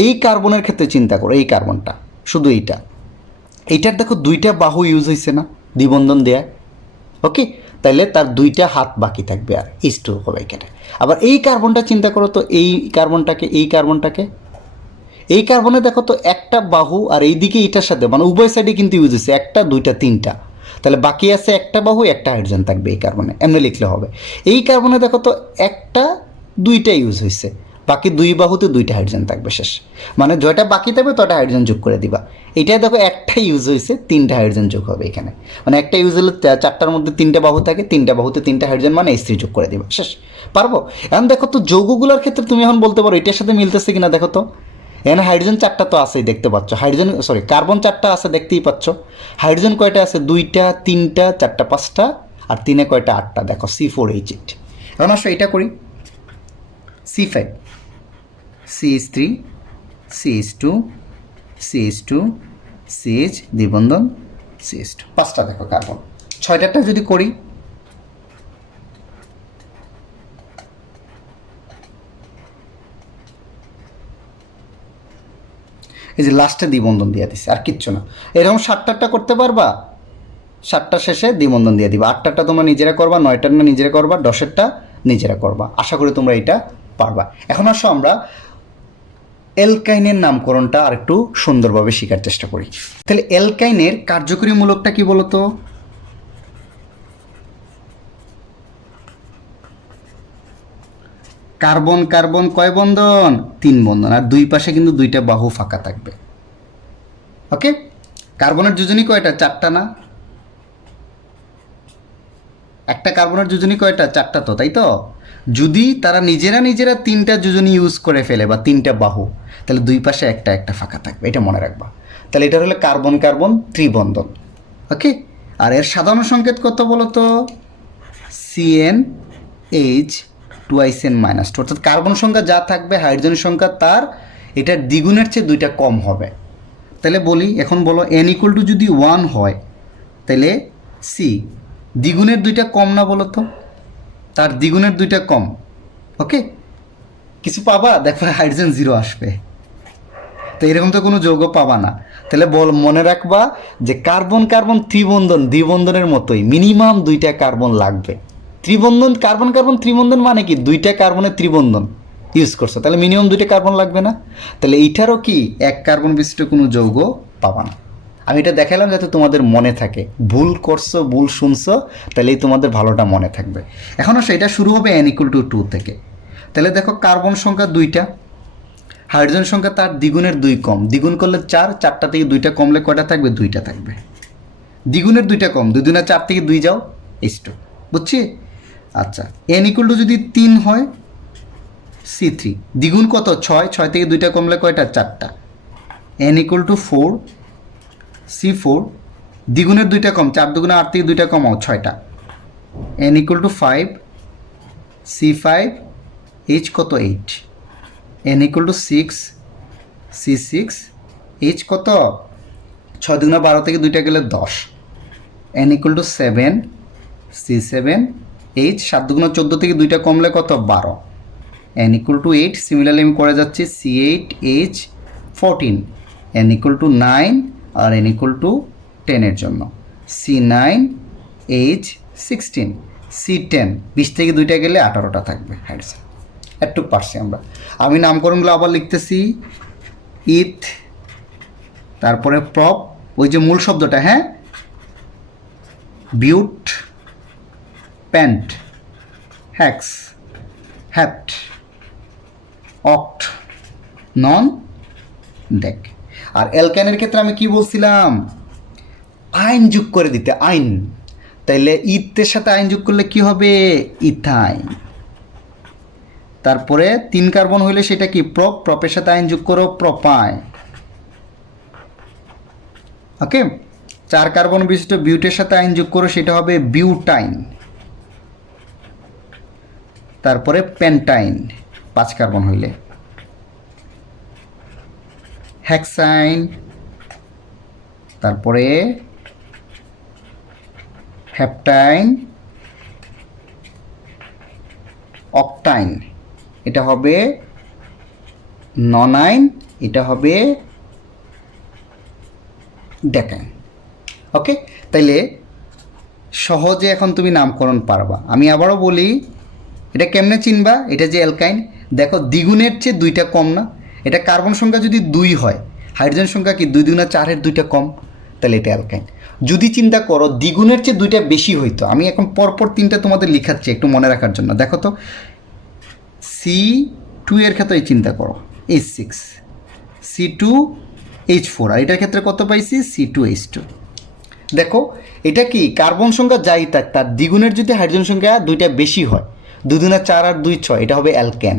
এই কার্বনের ক্ষেত্রে চিন্তা করো, এই কার্বনটা, শুধু এইটার দেখো দুইটা বাহু ইউজ হয়েছে না দ্বিবন্ধন দেয়া? ওকে, তাইলে তার দুইটা হাত বাকি থাকবে, আর H2 হবে এখানে। আবার এই কার্বনটা চিন্তা করো তো, এই কার্বনে দেখো তো একটা বাহু, আর এইদিকে এটার সাথে মানে উভয় সাইডে কিন্তু ইউজ হয়েছে, একটা, দুইটা, তিনটা। তাহলে বাকি আছে একটা বাহু, একটা হাইড্রোজেন থাকবে এই কার্বনে, এমনি লিখলে হবে। এই কার্বনে দেখো তো একটা, দুইটা ইউজ হয়েছে, বাকি দুই বাহুতে দুইটা হাইড্রোজেন থাকবে, শেষ। মানে যেটা বাকি থাকবে তটা হাইড্রোজেন যোগ করে দিবা। এটাই দেখো একটা ইউজ হয়েছে, তিনটা হাইড্রোজেন যোগ হবে এখানে। মানে একটা ইউজ হলে চারটার মধ্যে তিনটা বাহু থাকে, তিনটা বাহুতে তিনটা হাইড্রোজেন, মানে H3 যোগ করে দিবা, শেষ। পারবো? এখন দেখো তো যৌগগুলোর ক্ষেত্রে তুমি এখন বলতে পারো এটার সাথে মিলতেছে কিনা। দেখো তো এখানে হাইড্রোজেন চারটা তো আছেই, দেখতে পাচ্ছ। কার্বন চারটা আছে, দেখতেই পাচ্ছ। হাইড্রোজেন কয়টা আছে? দুইটা, তিনটা, চারটা, পাঁচটা, আর তিনে কয়টা? আটটা। দেখো C4H8। এখন আসো এটা করি, C5, CH3, CH2, CH2, CH, দ্বিবন্ধন CH2। পাঁচটা দেখো কার্বন। ছয়টাটা যদি করি, এই যে লাস্টে দ্বিবন্ধন দিয়ে দিচ্ছে, আর কিচ্ছু না। এরকম 7টা করতে পারবা, 7টা শেষে দ্বিবন্ধন দিয়ে দিবা। 8টা তোমরা নিজেরা করবা, 9টা না নিজেরা করবা, 10টা নিজেরা করবা। আশা করি তোমরা এটা পারবা। এখন আসো আমরা অ্যালকাইনের নামকরণটা আর একটু সুন্দরভাবে শেখার চেষ্টা করি। তাহলে অ্যালকাইনের কার্যকরী মূলকটা কি বলতো? কার্বন কার্বন কয় বন্ধন? 3 বন্ধন, আর দুই পাশে কিন্তু দুইটা বাহু ফাঁকা থাকবে। ওকে, কার্বনের যোজনী কয়টা? 4টা না? একটা কার্বনের যোজনী কয়টা? 4টা তো, তাই তো? যদি তারা নিজেরা 3টা যোজনী ইউজ করে ফেলে বা 3টা বাহু, তাহলে দুই পাশে একটা ফাঁকা থাকবে, এটা মনে রাখবা। তাহলে এটা হলো কার্বন কার্বন ত্রিবন্ধন। ওকে, আর এর সাধারণ সংকেত কত বলো তো? CnH twice n minus 2। অর্থাৎ কার্বন সংখ্যা যা থাকবে, হাইড্রোজেনের সংখ্যা তার এটার দ্বিগুণের চেয়ে দুইটা কম হবে। তাহলে বলি, এখন বলো n = যদি 1 হয়, তাহলে C দ্বিগুণের দুইটা কম না বলো তো? তার দ্বিগুণের দুইটা কম। ওকে, কিছু পাবা? দেখো হাইড্রোজেন 0 আসবে। তো এরকম তো কোনো যৌগ পাবা না। তাহলে মনে রাখবা যে কার্বন কার্বন ত্রিবন্ধন দ্বিবন্ধনের মতোই মিনিমাম দুইটা কার্বন লাগবে। ত্রিবন্ধন কার্বন কার্বন ত্রিবন্ধন মানে কি? দুইটা কার্বনের ত্রিবন্ধন ইউজ করছো, তাহলে মিনিমাম দুইটা কার্বন লাগবে না? তাহলে এইটারও কি এক কার্বন বিশিষ্ট কোনো যৌগ পাবা না। আমি এটা দেখালাম যাতে তোমাদের মনে থাকে। ভুল করছো, ভুল শুনছো, তাহলেই তোমাদের ভালোটা মনে থাকবে। এখন আসো, এটা শুরু হবে n = 2 থেকে। তাহলে দেখো কার্বন সংখ্যা 2টা, হাইড্রোজেন সংখ্যা তার দ্বিগুণের 2 কম। দ্বিগুণ করলে 4, 4টা থেকে 2টা কমলে কয়টা থাকবে? 2টা থাকবে। দ্বিগুণের 2টা কম, 2 2 4 থেকে 2 যাও, H2। বুঝছি? আচ্ছা, n = যদি 3 হয়, C3। দ্বিগুণ কত? 6, 6 থেকে 2টা কমলে কয়টা? 4টা। n = 4, C4। দ্বিগুণের 2টা কম, 4 2 8 থেকে 2টা কমাও, 6টা। n = 5, C5, H কত? 8। n = 6, C6, H কত? 6 2 12 থেকে 2টা গেলে 10। n = 7, C7, H 7 2 14 থেকে 2টা কমলে কত? 12। n ইকুয়াল টু 8, সিমিলারলি আমি করে যাচ্ছি C8H14, n ইকুয়াল টু 9 আর n ইকুয়াল টু 10 এর জন্য C9H16, C10, 20 থেকে 2টা গেলে 18টা থাকবে হাইড্রোজেন। একটু পারছি আমরা। আমি নামকরণগুলো আবার লিখতেছি, ইথ, তারপরে প্রপ, ওই যে মূল শব্দটা, হ্যাঁ, বিউট, প্যান্ট, হ্যাক্স, হ্যাপ্ট, অক্ট, নন, ডেক। আর অ্যালকানের ক্ষেত্রে আমি কি বলছিলাম, আইন যোগ করে দিতে, আইন। তাইলে ইথের সাথে আইন যোগ করলে কি হবে, ইথাইন। তারপরে 3 কার্বন হইলে সেটা কি, প্রপ, প্রপের সাথে আইন যোগ করো, প্রপাইন। ওকে, 4 কার্বন বিশিষ্ট বিউটের সাথে আইন যোগ করো, সেটা হবে বিউটাইন। তারপরে পেন্টাইন 5 কার্বন হইলে, হেক্সাইন, তারপরে হেপটাইন, অক্টাইন, এটা হবে ননাইন, এটা হবে ডেকাইন। ওকে, তাইলে সহজে এখন তুমি নামকরণ পারবা। আমি আবারও বলি, এটা কেমনে চিনবা, এটা যে অ্যালকাইন, দেখো দ্বিগুণের চেয়ে 2টা কম না, এটা কার্বন সংখ্যা যদি 2 হয়, হাইড্রোজেন সংখ্যা কি 2 2 4-এর 2টা কম, তাহলে এটা অ্যালকাইন। যদি চিন্তা করো দ্বিগুণের চেয়ে 2টা বেশি হইতো, আমি এখন পরপর 3টা তোমাদের লিখাচ্ছি একটু মনে রাখার জন্য। দেখো তো, C2 এর ক্ষেত্রে চিন্তা করো, H6, C2H4, আর এটার ক্ষেত্রে কত পাইছি, C2H2। দেখো এটা কি কার্বন সংখ্যা যাই থাক, তার দ্বিগুণের যদি হাইড্রোজেন সংখ্যা 2টা বেশি হয়, 2 2 4 আর 2 6, এটা হবে অ্যালকেন।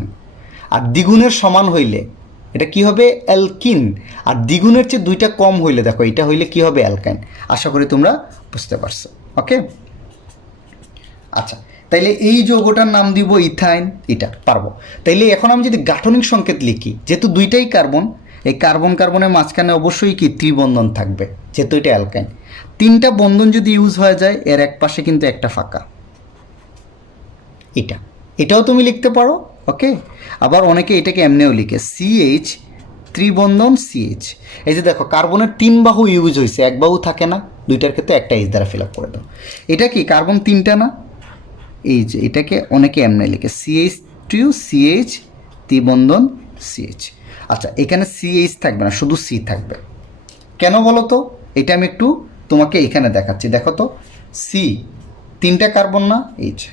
আর দ্বিগুণের সমান হইলে এটা কি হবে, অ্যালকিন। আর দ্বিগুণের চেয়ে 2টা কম হইলে দেখো এটা হইলে কি হবে, অ্যালকাইন। আশা করি তোমরা বুঝতে পারছো। ওকে, আচ্ছা, তাইলে এই যৌগটার নাম দিব ইথাইন, এটা পারবো। তাইলে এখন আমি যদি গাঠনিক সংকেত লিখি, যেহেতু 2টাই কার্বন, এই কার্বন কার্বনের মাঝখানে অবশ্যই কি ত্রিবন্ধন থাকবে, যেহেতু এটা অ্যালকাইন। 3টা বন্ধন যদি ইউজ হয়ে যায়, এর এক পাশে কিন্তু একটা ফাঁকা, এটাও তুমি লিখতে পারো। ওকে, আবার অনেকে এটাকে এমনিও লিখে CH, ত্রিবন্ধন CH। এই যে দেখো কার্বনের 3 বাহু ইউজ হয়েছে, 1 বাহু থাকে না, 2টার ক্ষেত্রে একটা H দ্বারা ফিল আপ করে দাও। এটা কি কার্বন 3টা না, এই যে এটাকে অনেকে এমনি লিখে CH2CH, ত্রিবন্ধন CH। আচ্ছা, এখানে CH থাকবে না, শুধু C থাকবে। কেন বলো তো, এটা আমি একটু তোমাকে এখানে দেখাচ্ছি। দেখো তো, C 3টা কার্বন না, এই যে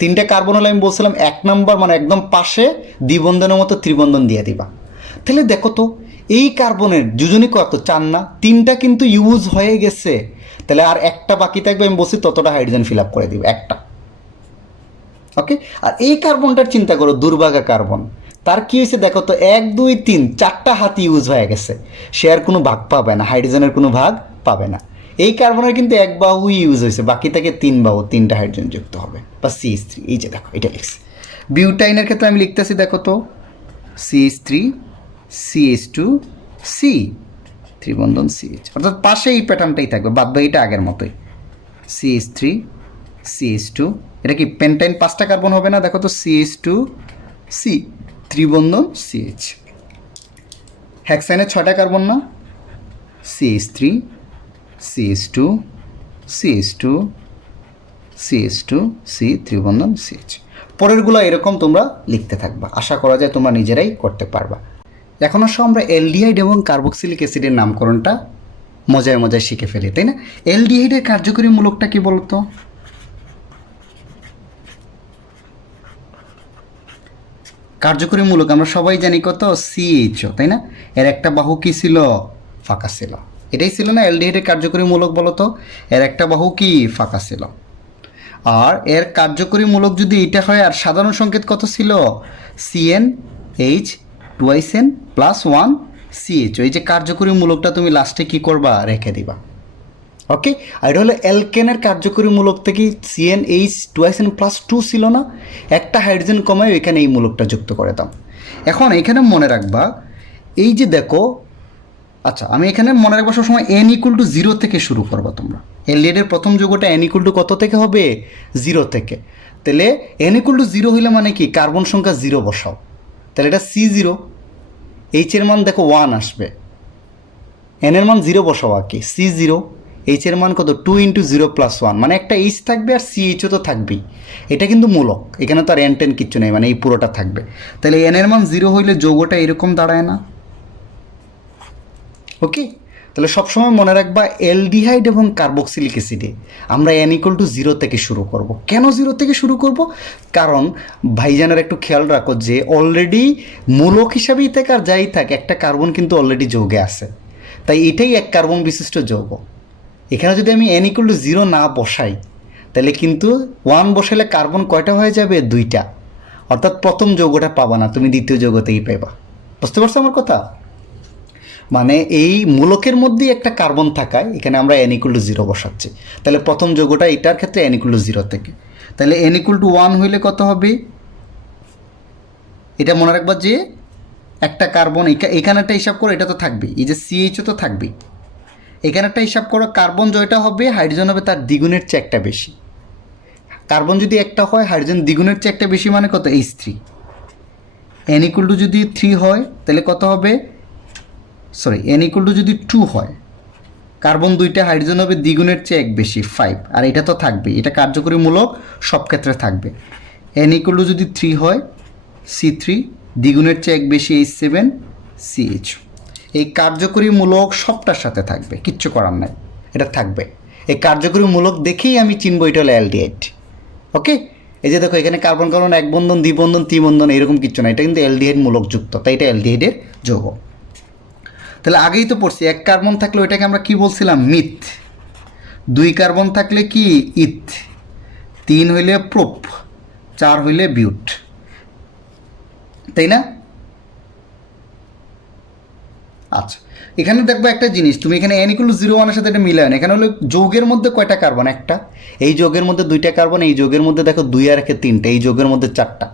3টা কার্বন হলে আমি বলছিলাম 1 নম্বর মানে একদম পাশে দ্বিবন্ধনের মতো ত্রিবন্ধন দিয়ে দিবা। তাহলে দেখো তো এই কার্বনের যোজনী কত, 4 না, 3টা কিন্তু ইউজ হয়ে গেছে, তাহলে আর একটা বাকি থাকবে, আমি বলছি ততটা হাইড্রোজেন ফিল আপ করে দিবে একটা। ওকে, আর এই কার্বনটার চিন্তা করো, দুর্ভাগা কার্বন, তার কি হয়েছে দেখো তো, 1 2 3 4টা হাত ইউজ হয়ে গেছে, সে আর কোনো ভাগ পাবে না, হাইড্রোজেনের কোনো ভাগ পাবে না। এই কার্বনের কিন্তু 1 বাহু ইউজ হয়েছে, বাকি থেকে 3 বাহু, 3টা হাইড্রোজেন যুক্ত হবে, বা CH3। এই যে দেখো এটা লিখছে। বিউটাইনের ক্ষেত্রে আমি লিখতেছি, দেখো তো, CH3 CH2 C, ত্রিবন্ধন CH, অর্থাৎ পাশে এই প্যাটার্নটাই থাকবে, বাদ বাকিটা আগের মতোই। CH3 CH2, এটা কি পেন্টাইন 5টা কার্বন হবে না, দেখো তো, CH2 C, ত্রিবন্ধন CH। হেক্সাইনের 6টা কার্বন না, CH3 CH2 CH2 CH2 C, ত্রিবন্ধন CH। পরেরগুলো এরকম তোমরা লিখতে থাকবা, আশা করা যায় তোমরা নিজেরাই করতে পারবা। এখন আসো আমরা অ্যালডিহাইড এবং কার্বক্সিলিক অ্যাসিডের নামকরণটা মজায় মজায় শিখে ফেলি, তাই না? অ্যালডিহাইডের কার্যকরী মূলকটা কি বলতো? কার্যকরী মূলক আমরা সবাই জানি কত, CHO, তাই না? এর একটা বাহু কি ছিল, ফাঁকা ছিল, এটাই ছিল না অ্যালডিহাইডের কার্যকরী মূলক, বলতো, এর একটা বাহু কি ফাঁকা ছিল। আর এর কার্যকরী মূলক যদি এটা হয়, আর সাধারণ সংকেত কত ছিল, CnH twice N plus 1 CHO। এই যে কার্যকরী মূলকটা তুমি লাস্টে কি করবা, রেখে দিবা। ওকে, আর এটা হলো অ্যালকেনের কার্যকরী মূলক থেকে CnH টুয়াইস N প্লাস 2 ছিল না, একটা হাইড্রোজেন কমায় এখানে এই মূলকটা যুক্ত করে দাও। এখন এখানে মনে রাখবা, এই যে দেখো, আচ্ছা আমি এখানে মনে রাখবো সবসময় N = 0 থেকে শুরু করবা তোমরা। অ্যালডিহাইডের প্রথম যৌগটা N = কত থেকে হবে, 0 থেকে। তাহলে n ইকুয়াল টু 0 হইলে মানে কি কার্বন সংখ্যা 0 বসাও, তাহলে এটা C0, H এর মান দেখো 1 আসবে, n এর মান 0 বসাও আর কি C0, H এর মান কত 2 × 0 + 1 মানে একটা H থাকবে আর CHও তো থাকবেই, এটা কিন্তু মূলক, এখানে তো আর n টেন কিচ্ছু নেই, মানে এই পুরোটা থাকবে। তাহলে n এর মান 0 হইলে যৌগটা এরকম দাঁড়ায় না? ওকে, তাহলে সবসময় মনে রাখবা অ্যালডিহাইড এবং কার্বক্সিলিক অ্যাসিডে আমরা n ইকুয়াল টু 0 থেকে শুরু করব। কেন 0 থেকে শুরু করব? কারণ ভাইজানের একটু খেয়াল রাখো যে অলরেডি মূলক হিসাবেই থাক আর যাই থাক একটা কার্বন কিন্তু অলরেডি যৌগে আছে, তাই এটাই এক কার্বন বিশিষ্ট যৌগ। এখানে যদি আমি n ইকুয়াল টু 0 না বসাই তাহলে কিন্তু 1 বসালে কার্বন কয়টা হয়ে যাবে? 2টা, অর্থাৎ প্রথম যৌগটা পাবা না, তুমি দ্বিতীয় যৌগতেই পাইবা। বুঝতে পারছো আমার কথা? মানে এই মূলকের মধ্যেই একটা কার্বন থাকায় এখানে আমরা n ইকুয়াল টু 0 বসাচ্ছি, তাহলে প্রথম যৌগটা এটার ক্ষেত্রে n ইকুয়াল টু 0 থেকে, তাহলে n ইকুয়াল টু 1 হইলে কত হবে? এটা মনে রাখবা যে একটা কার্বন এখানে একটা হিসাব করো, এটা তো থাকবেই, এই যে CHও তো থাকবেই, এখানে একটা হিসাব করো, কার্বন জয়টা হবে হাইড্রোজেন হবে তার দ্বিগুণের চেয়ে একটা বেশি। কার্বন যদি একটা হয় হাইড্রোজেন দ্বিগুণের চেয়ে একটা বেশি মানে কত? H3। n ইকুয়াল টু যদি 3 হয় তাহলে কত হবে? n ইকুয়াল টু যদি 2 হয়, কার্বন 2টা হাইড্রোজেন হবে দ্বিগুণের চেয়ে এক বেশি 5, আর এটা তো থাকবে, এটা কার্যকরী মূলক সব ক্ষেত্রে থাকবে। n ইকুয়াল টু যদি 3 হয় C3, দ্বিগুণের চেয়ে এক বেশি H7 CH, এই কার্যকরী মূলক সবটার সাথে থাকবে, কিচ্ছু করার নাই, এটা থাকবে। এই কার্যকরী মূলক দেখেই আমি চিনব এটা হলো অ্যালডিহাইড। ওকে, এই যে দেখো এখানে কার্বন কার্বন এক বন্ধন, দ্বিবন্ধন, ত্রিবন্ধন এরকম কিচ্ছু না, এটা কিন্তু অ্যালডিহাইড মূলক যুক্ত, তাই এটা অ্যালডিহাইডের যৌগ। তাহলে আগেই তো পড়ছি, এক কার্বন থাকলে ওইটাকে আমরা কি বলছিলাম? মিথ। 2 কার্বন থাকলে কি? ইথ। 3 হইলে প্রোপ, 4 হইলে বিউট, তাই না? আচ্ছা, এখানে দেখবো একটা জিনিস, তুমি এখানে n ইকুয়াল টু 0 1 এর সাথে এটা মিলায় না, এখানে হলো যৌগের মধ্যে কয়টা কার্বন? একটা, এই যৌগের মধ্যে 2টা কার্বন, এই যৌগের মধ্যে দেখো 2 আর 3টা, এই যৌগের মধ্যে 4টা,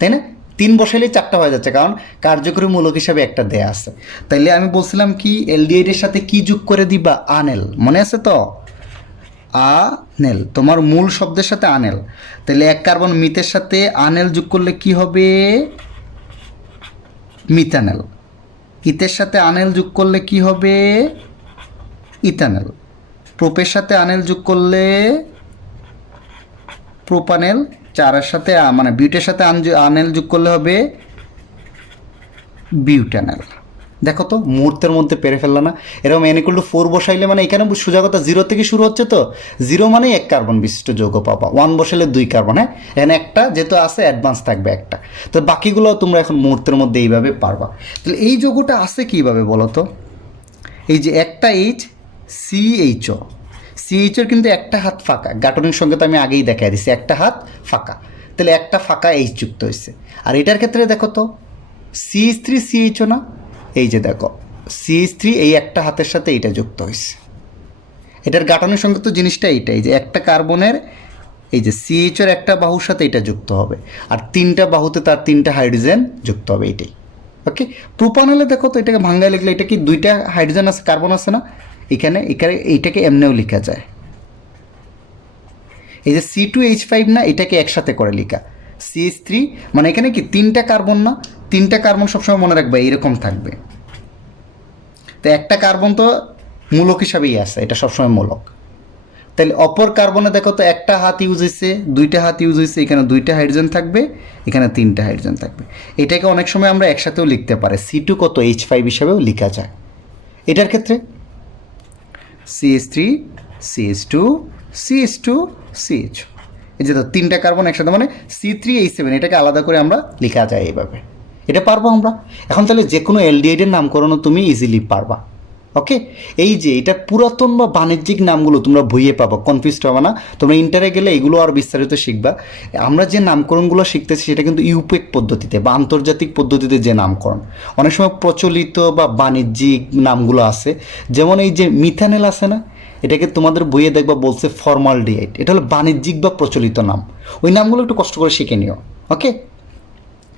তাই না? 3 বসাইলেই 4টা হয়ে যাচ্ছে, কারণ কার্যকরী মূলক হিসাবে একটা দেয়া আছে। তাইলে আমি বলছিলাম কি অ্যালডিহাইডের সাথে কি যোগ করে দিবা? আনেল, মনে আছে তো? আনেল, তোমার মূল শব্দের সাথে আনেল। তাহলে এক কার্বন মিথের সাথে আনেল যোগ করলে কি হবে? মিথানেল। ইথের সাথে আনেল যোগ করলে কি হবে? ইথানেল। প্রোপের সাথে আনেল যোগ করলে প্রোপানেল। 4-এর সাথে মানে বিউটের সাথে আনেল যোগ করলে হবে বিউটানেল। দেখো তো মুহূর্তের মধ্যে পেরে ফেললো না? এরকম n ইকুয়াল টু 4 বসাইলে মানে এখানে সোজা কথা 0 থেকে শুরু হচ্ছে, তো 0 মানে এক কার্বন বিশিষ্ট যৌগ পাবা, 1 বসাইলে 2 কার্বন। হ্যাঁ, এখানে একটা যেহেতু আছে অ্যাডভান্স থাকবে একটা, তো বাকিগুলো তোমরা এখন মুহূর্তের মধ্যে এইভাবে পারবা। তাহলে এই যৌগটা আছে কীভাবে বলো তো? এই যে একটা H CHO, CHOর কিন্তু একটা হাত ফাঁকা, গাঠনিক সংকেত আমি আগেই দেখাই দিচ্ছি, একটা হাত ফাঁকা, তাহলে একটা ফাঁকা H যুক্ত হয়েছে। আর এটার ক্ষেত্রে দেখো তো CH3 CHO না, এই যে দেখো CH3 এই একটা হাতের সাথে এইটা যুক্ত হয়েছে, এটার গাঠনিক সংকেত জিনিসটা এইটাই যে একটা কার্বনের এই যে CHOর একটা বাহুর সাথে এটা যুক্ত হবে, আর 3টা বাহুতে তার 3টা হাইড্রোজেন যুক্ত হবে, এইটাই। ওকে, প্রোপানলে দেখো তো এটাকে ভাঙ্গায় লিখলে এটা কি 2টা হাইড্রোজেন আছে, কার্বন আছে না? এখানে এইটাকে এমনিও লেখা যায়, এই যে C2H5 না, এটাকে একসাথে করে লেখা CH3, মানে এখানে কি 3টা কার্বন না? 3টা কার্বন সবসময় মনে রাখবে এইরকম থাকবে, তো একটা কার্বন তো মূলক হিসাবেই আছে, এটা সবসময় মূলক। তাহলে অপর কার্বনে দেখো তো একটা হাত ইউজ হয়েছে, 2টা হাত ইউজ হয়েছে, এখানে 2টা হাইড্রোজেন থাকবে, এখানে 3টা হাইড্রোজেন থাকবে। এটাকে অনেক সময় আমরা একসাথেও লিখতে পারি, C2 কত H5 হিসাবেও লেখা যায়। এটার ক্ষেত্রে CH3 CH2 CH2 CH, এই যে তো 3টা কার্বন একসাথে মানে C3H7, এটাকে আলাদা করে আমরা লেখা যায় এইভাবে, এটা পারবো আমরা। এখন তাহলে যে কোনো অ্যালডিহাইডের নামকরণও তুমি ইজিলি পারবা। ওকে, এই যে এটা পুরাতন বা বাণিজ্যিক নামগুলো তোমরা বইয়ে পাবো, কনফিউজড হবে না, তোমরা ইন্টারে গেলে এগুলো আর বিস্তারিত শিখবা। আমরা যে নামকরণগুলো শিখতেছি সেটা কিন্তু ইউপেক পদ্ধতিতে বা আন্তর্জাতিক পদ্ধতিতে যে নামকরণ, অনেক সময় প্রচলিত বা বাণিজ্যিক নামগুলো আছে, যেমন এই যে মিথানেল আছে না, এটাকে তোমাদের বইয়ে দেখবা বলছে ফর্মালডিহাইড, এটা হলো বাণিজ্যিক বা প্রচলিত নাম, ওই নামগুলো একটু কষ্ট করে শিখে নিও। ওকে,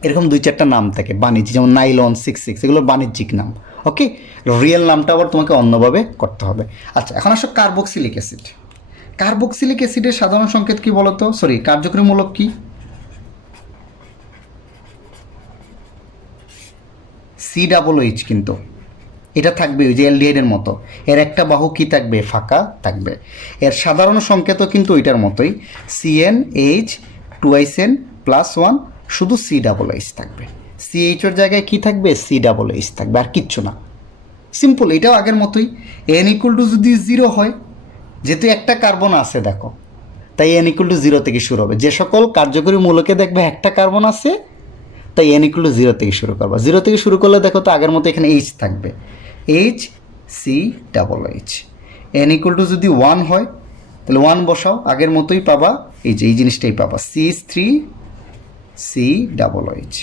এরকম 2-4টা নাম থাকে বাণিজ্যিক, যেমন নাইলন 6,6, এগুলো বাণিজ্যিক নাম। ওকে, রিয়েল নামটা আবার তোমাকে অন্যভাবে করতে হবে। আচ্ছা, এখন আসো কার্বক্সিলিক অ্যাসিড। কার্বক্সিলিক অ্যাসিডের সাধারণ সংকেত কি বলতো, সরি কার্যকরী মূলক কি? COOH, কিন্তু এটা থাকবে ওই যে অ্যালডিহাইডের মতো, এর একটা বাহু কি থাকবে, ফাঁকা থাকবে। এর সাধারণ সংকেতও কিন্তু ওইটার মতোই, CnH2SN+1, শুধু COOH থাকবে। CHOর জায়গায় কি থাকবে, COOH থাকবে, আর কিচ্ছু না। সিম্পল, এটাও আগের মতোই। n = যদি 0 হয়, যেহেতু একটা কার্বন আছে দেখো, তাই n = 0 থেকে শুরু হবে। যে সকল কার্যকরী মূলকে দেখবে একটা কার্বন আছে, তাই n = 0 থেকে শুরু করবা। 0 থেকে শুরু করলে দেখো তো আগের মতো এখানে H থাকবে, HCOOH। n = যদি 1 হয়, তাহলে 1 বসাও, আগের মতোই পাবা, এই যে এই জিনিসটাই পাবা, CH3COOH।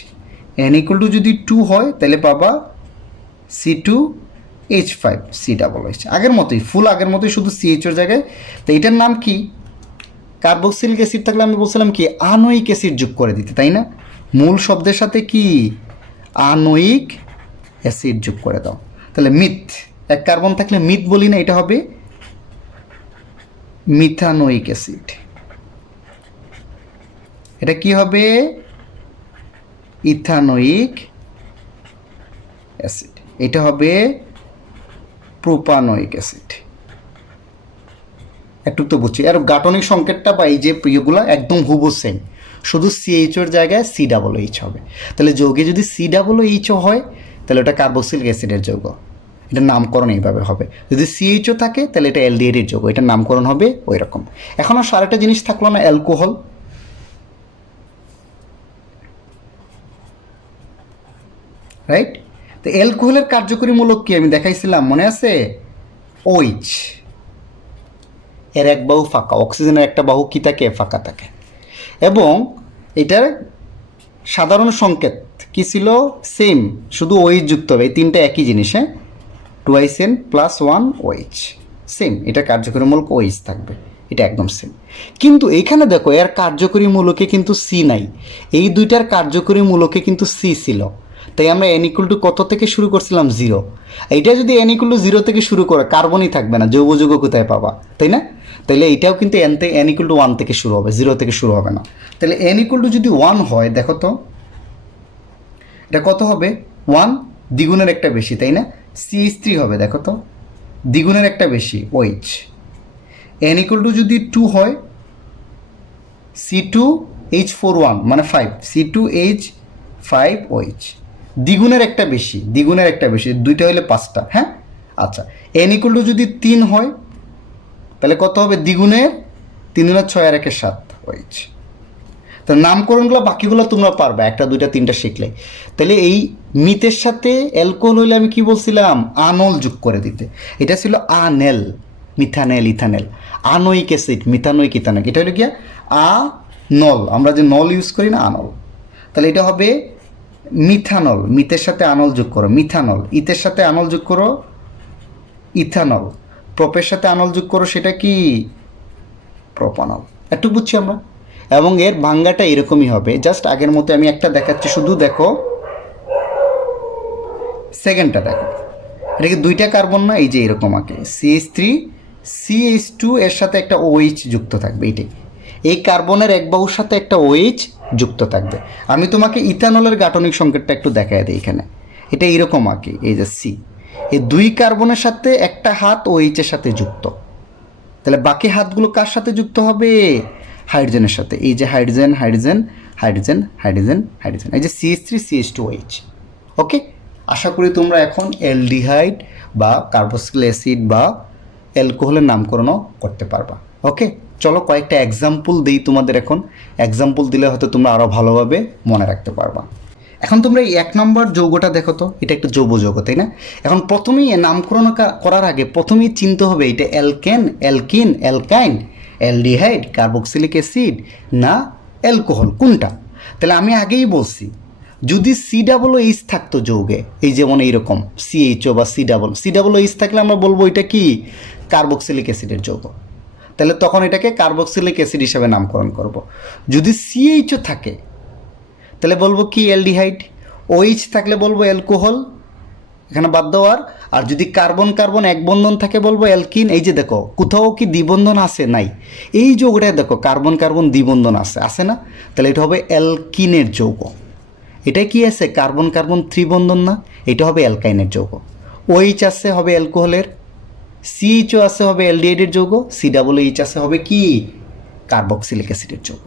n = যদি 2 হয়, তাহলে পাবা C2H5COOH, আগের মতোই, ফুল আগের মতোই, শুধু CHOর জায়গায়। তো এটার নাম কি? কার্বক্সিলিক অ্যাসিড থাকলে আমি বলছিলাম কি, আনয়িক অ্যাসিড যোগ করে দিতে, তাই না? মূল শব্দের সাথে কি, আনয়িক অ্যাসিড যোগ করে দাও। তাহলে মিথ, এক কার্বন থাকলে মিথ বলি না, এটা হবে মিথানোয়িক অ্যাসিড। এটা কি হবে, ইথানোয়িক অ্যাসিড। এটা হবে প্রোপানোয়িক অ্যাসিড। একটু তো বুঝছি। আর গাঠনিক সংকেতটা বা এই যে প্রিয়গুলো একদম হুবহু সেম, শুধু CHOর জায়গায় COOH হবে। তাহলে যৌগে যদি COOH হয়, তাহলে ওটা কার্বক্সিলিক অ্যাসিডের যৌগ, এটার নামকরণ এইভাবে হবে। যদি CHO থাকে, তাহলে এটা অ্যালডিহাইডের যৌগ, এটার নামকরণ হবে ওই রকম। এখন আর আরেকটা জিনিস থাকলো না, অ্যালকোহল। রাইট? তো অ্যালকোহলের কার্যকরী মূলক কি আমি দেখাইছিলাম, মনে আছে? OH। এর এক বাহু ফাঁকা, অক্সিজেনের একটা বাহু কি থাকে, ফাঁকা থাকে। এবং এটার সাধারণ সংকেত কি ছিল, সেম, শুধু OH যুক্ত হবে। এই তিনটা একই জিনিস, হ্যাঁ, 2SN+1OH, সেম। এটা কার্যকরী মূলক OH থাকবে, এটা একদম সেম। কিন্তু এইখানে দেখো, এর কার্যকরী মূলকে কিন্তু C নাই, এই দুইটার কার্যকরী মূলকে কিন্তু C ছিল। তাই আমরা n = কত থেকে শুরু করছিলাম, 0। এইটা যদি n = 0 থেকে শুরু করে, কার্বনই থাকবে না, যৌগ যৌগ কোথায় পাবা, তাই না? তাহলে এইটাও কিন্তু n = 1 থেকে শুরু হবে, 0 থেকে শুরু হবে না। তাহলে n = যদি 1 হয়, দেখো তো এটা কত হবে, 1 দ্বিগুণের একটা বেশি, তাই না? CH3 হবে, দেখো তো দ্বিগুণের একটা বেশি, OH। n = যদি 2 হয়, C2H41 মানে 5, C2H5OH, দ্বিগুণের একটা বেশি, দ্বিগুণের একটা বেশি, দুইটা হলে 5টা, হ্যাঁ। আচ্ছা, n = যদি 3 হয়, তাহলে কত হবে, দ্বিগুণের 3 × 6 আর 1 = 7 OH। তো নামকরণগুলো বাকিগুলো তোমরা পারবে, একটা দুইটা তিনটা শিখলে। তাহলে এই মিথের সাথে অ্যালকোহল হইলে আমি কি বলছিলাম, আনল যোগ করে দিতে। এটা ছিল আনেল, মিথানেল, ইথানেল। আনয়িক অ্যাসিড, মিথানোয়িক, ইথানোয়িক, এটা হলো গিয়া নল, আমরা যে নল ইউজ করি না, আনল। তাহলে এটা হবে মিথানল, মিথের সাথে আনল যোগ করো, মিথানল। ইথের সাথে আনল যোগ করো, ইথানল। প্রপের সাথে আনল যোগ করো, সেটা কি, প্রোপানল। একটু বুঝছি আমরা। এবং এর ভাঙ্গাটা এরকমই হবে, জাস্ট আগের মতো আমি একটা দেখাচ্ছি, শুধু দেখো সেকেন্ডটা দেখো, এটা কি দুইটা কার্বন না, এই যে এরকম আঁকে, CH3 CH2 এর সাথে একটা OH যুক্ত থাকবে, এইটাই। এই কার্বনের এক বাহুর সাথে একটা OH যুক্ত থাকবে। আমি তোমাকে ইথানলের গাঠনিক সংকেতটা একটু দেখায় দিই এখানে, এটা এরকম আঁকি, এই যে C, এই দুই কার্বনের সাথে একটা হাত OH এর সাথে যুক্ত। তাহলে বাকি হাতগুলো কার সাথে যুক্ত হবে, হাইড্রোজেনের সাথে। এই যে hydrogen, hydrogen, hydrogen, hydrogen, hydrogen, এই যে CH3 CH2OH। ওকে, আশা করি তোমরা এখন অ্যালডিহাইড বা কার্বক্সিলিক অ্যাসিড বা অ্যালকোহলের নামকরণও করতে পারবা। ওকে, চলো কয়েকটা এক্সাম্পল দিই তোমাদের। এখন এক্সাম্পল দিলে হয়তো তোমরা আরও ভালোভাবে মনে রাখতে পারবা। এখন তোমরা এই 1 নম্বর যৌগটা দেখো তো, এটা একটা যৌগ যৌগ, তাই না? এখন প্রথমেই নামকরণ করার আগে প্রথমেই চিনতে হবে এটা alkane, alkyne, অ্যালকাইন, aldehyde, carboxylic acid না অ্যালকোহল, কোনটা? তাহলে আমি আগেই বলছি, যদি COOH থাকতো যৌগে, এই যেমন এইরকম CHO বা COOH থাকলে আমরা বলবো এটা কি, কার্বক্সিলিক অ্যাসিডের যৌগ। তাহলে তখন এটাকে কার্বক্সিলিক অ্যাসিড হিসাবে নামকরণ করব। যদি CHO থাকে, তাহলে বলবো কি, অ্যালডিহাইড। OH থাকলে বলবো অ্যালকোহল, এখানে বাদ দেওয়ার। আর যদি কার্বন কার্বন এক বন্ধন থাকে বলবো অ্যালকিন। এই যে দেখো কোথাও কি দ্বিবন্ধন আছে? নাই। এই যৌগটায় দেখো কার্বন কার্বন দ্বিবন্ধন আছে না? তাহলে এটা হবে অ্যালকিনের যৌগ। এটা কি আছে? কার্বন কার্বন ত্রিবন্ধন না? এটা হবে অ্যালকাইনের যৌগ। OH আছে হবে অ্যালকোহলের, CHO আছে হবে অ্যালডিহাইডের যৌগ, COOH আছে হবে কি? কার্বক্সিলিক অ্যাসিডের যৌগ।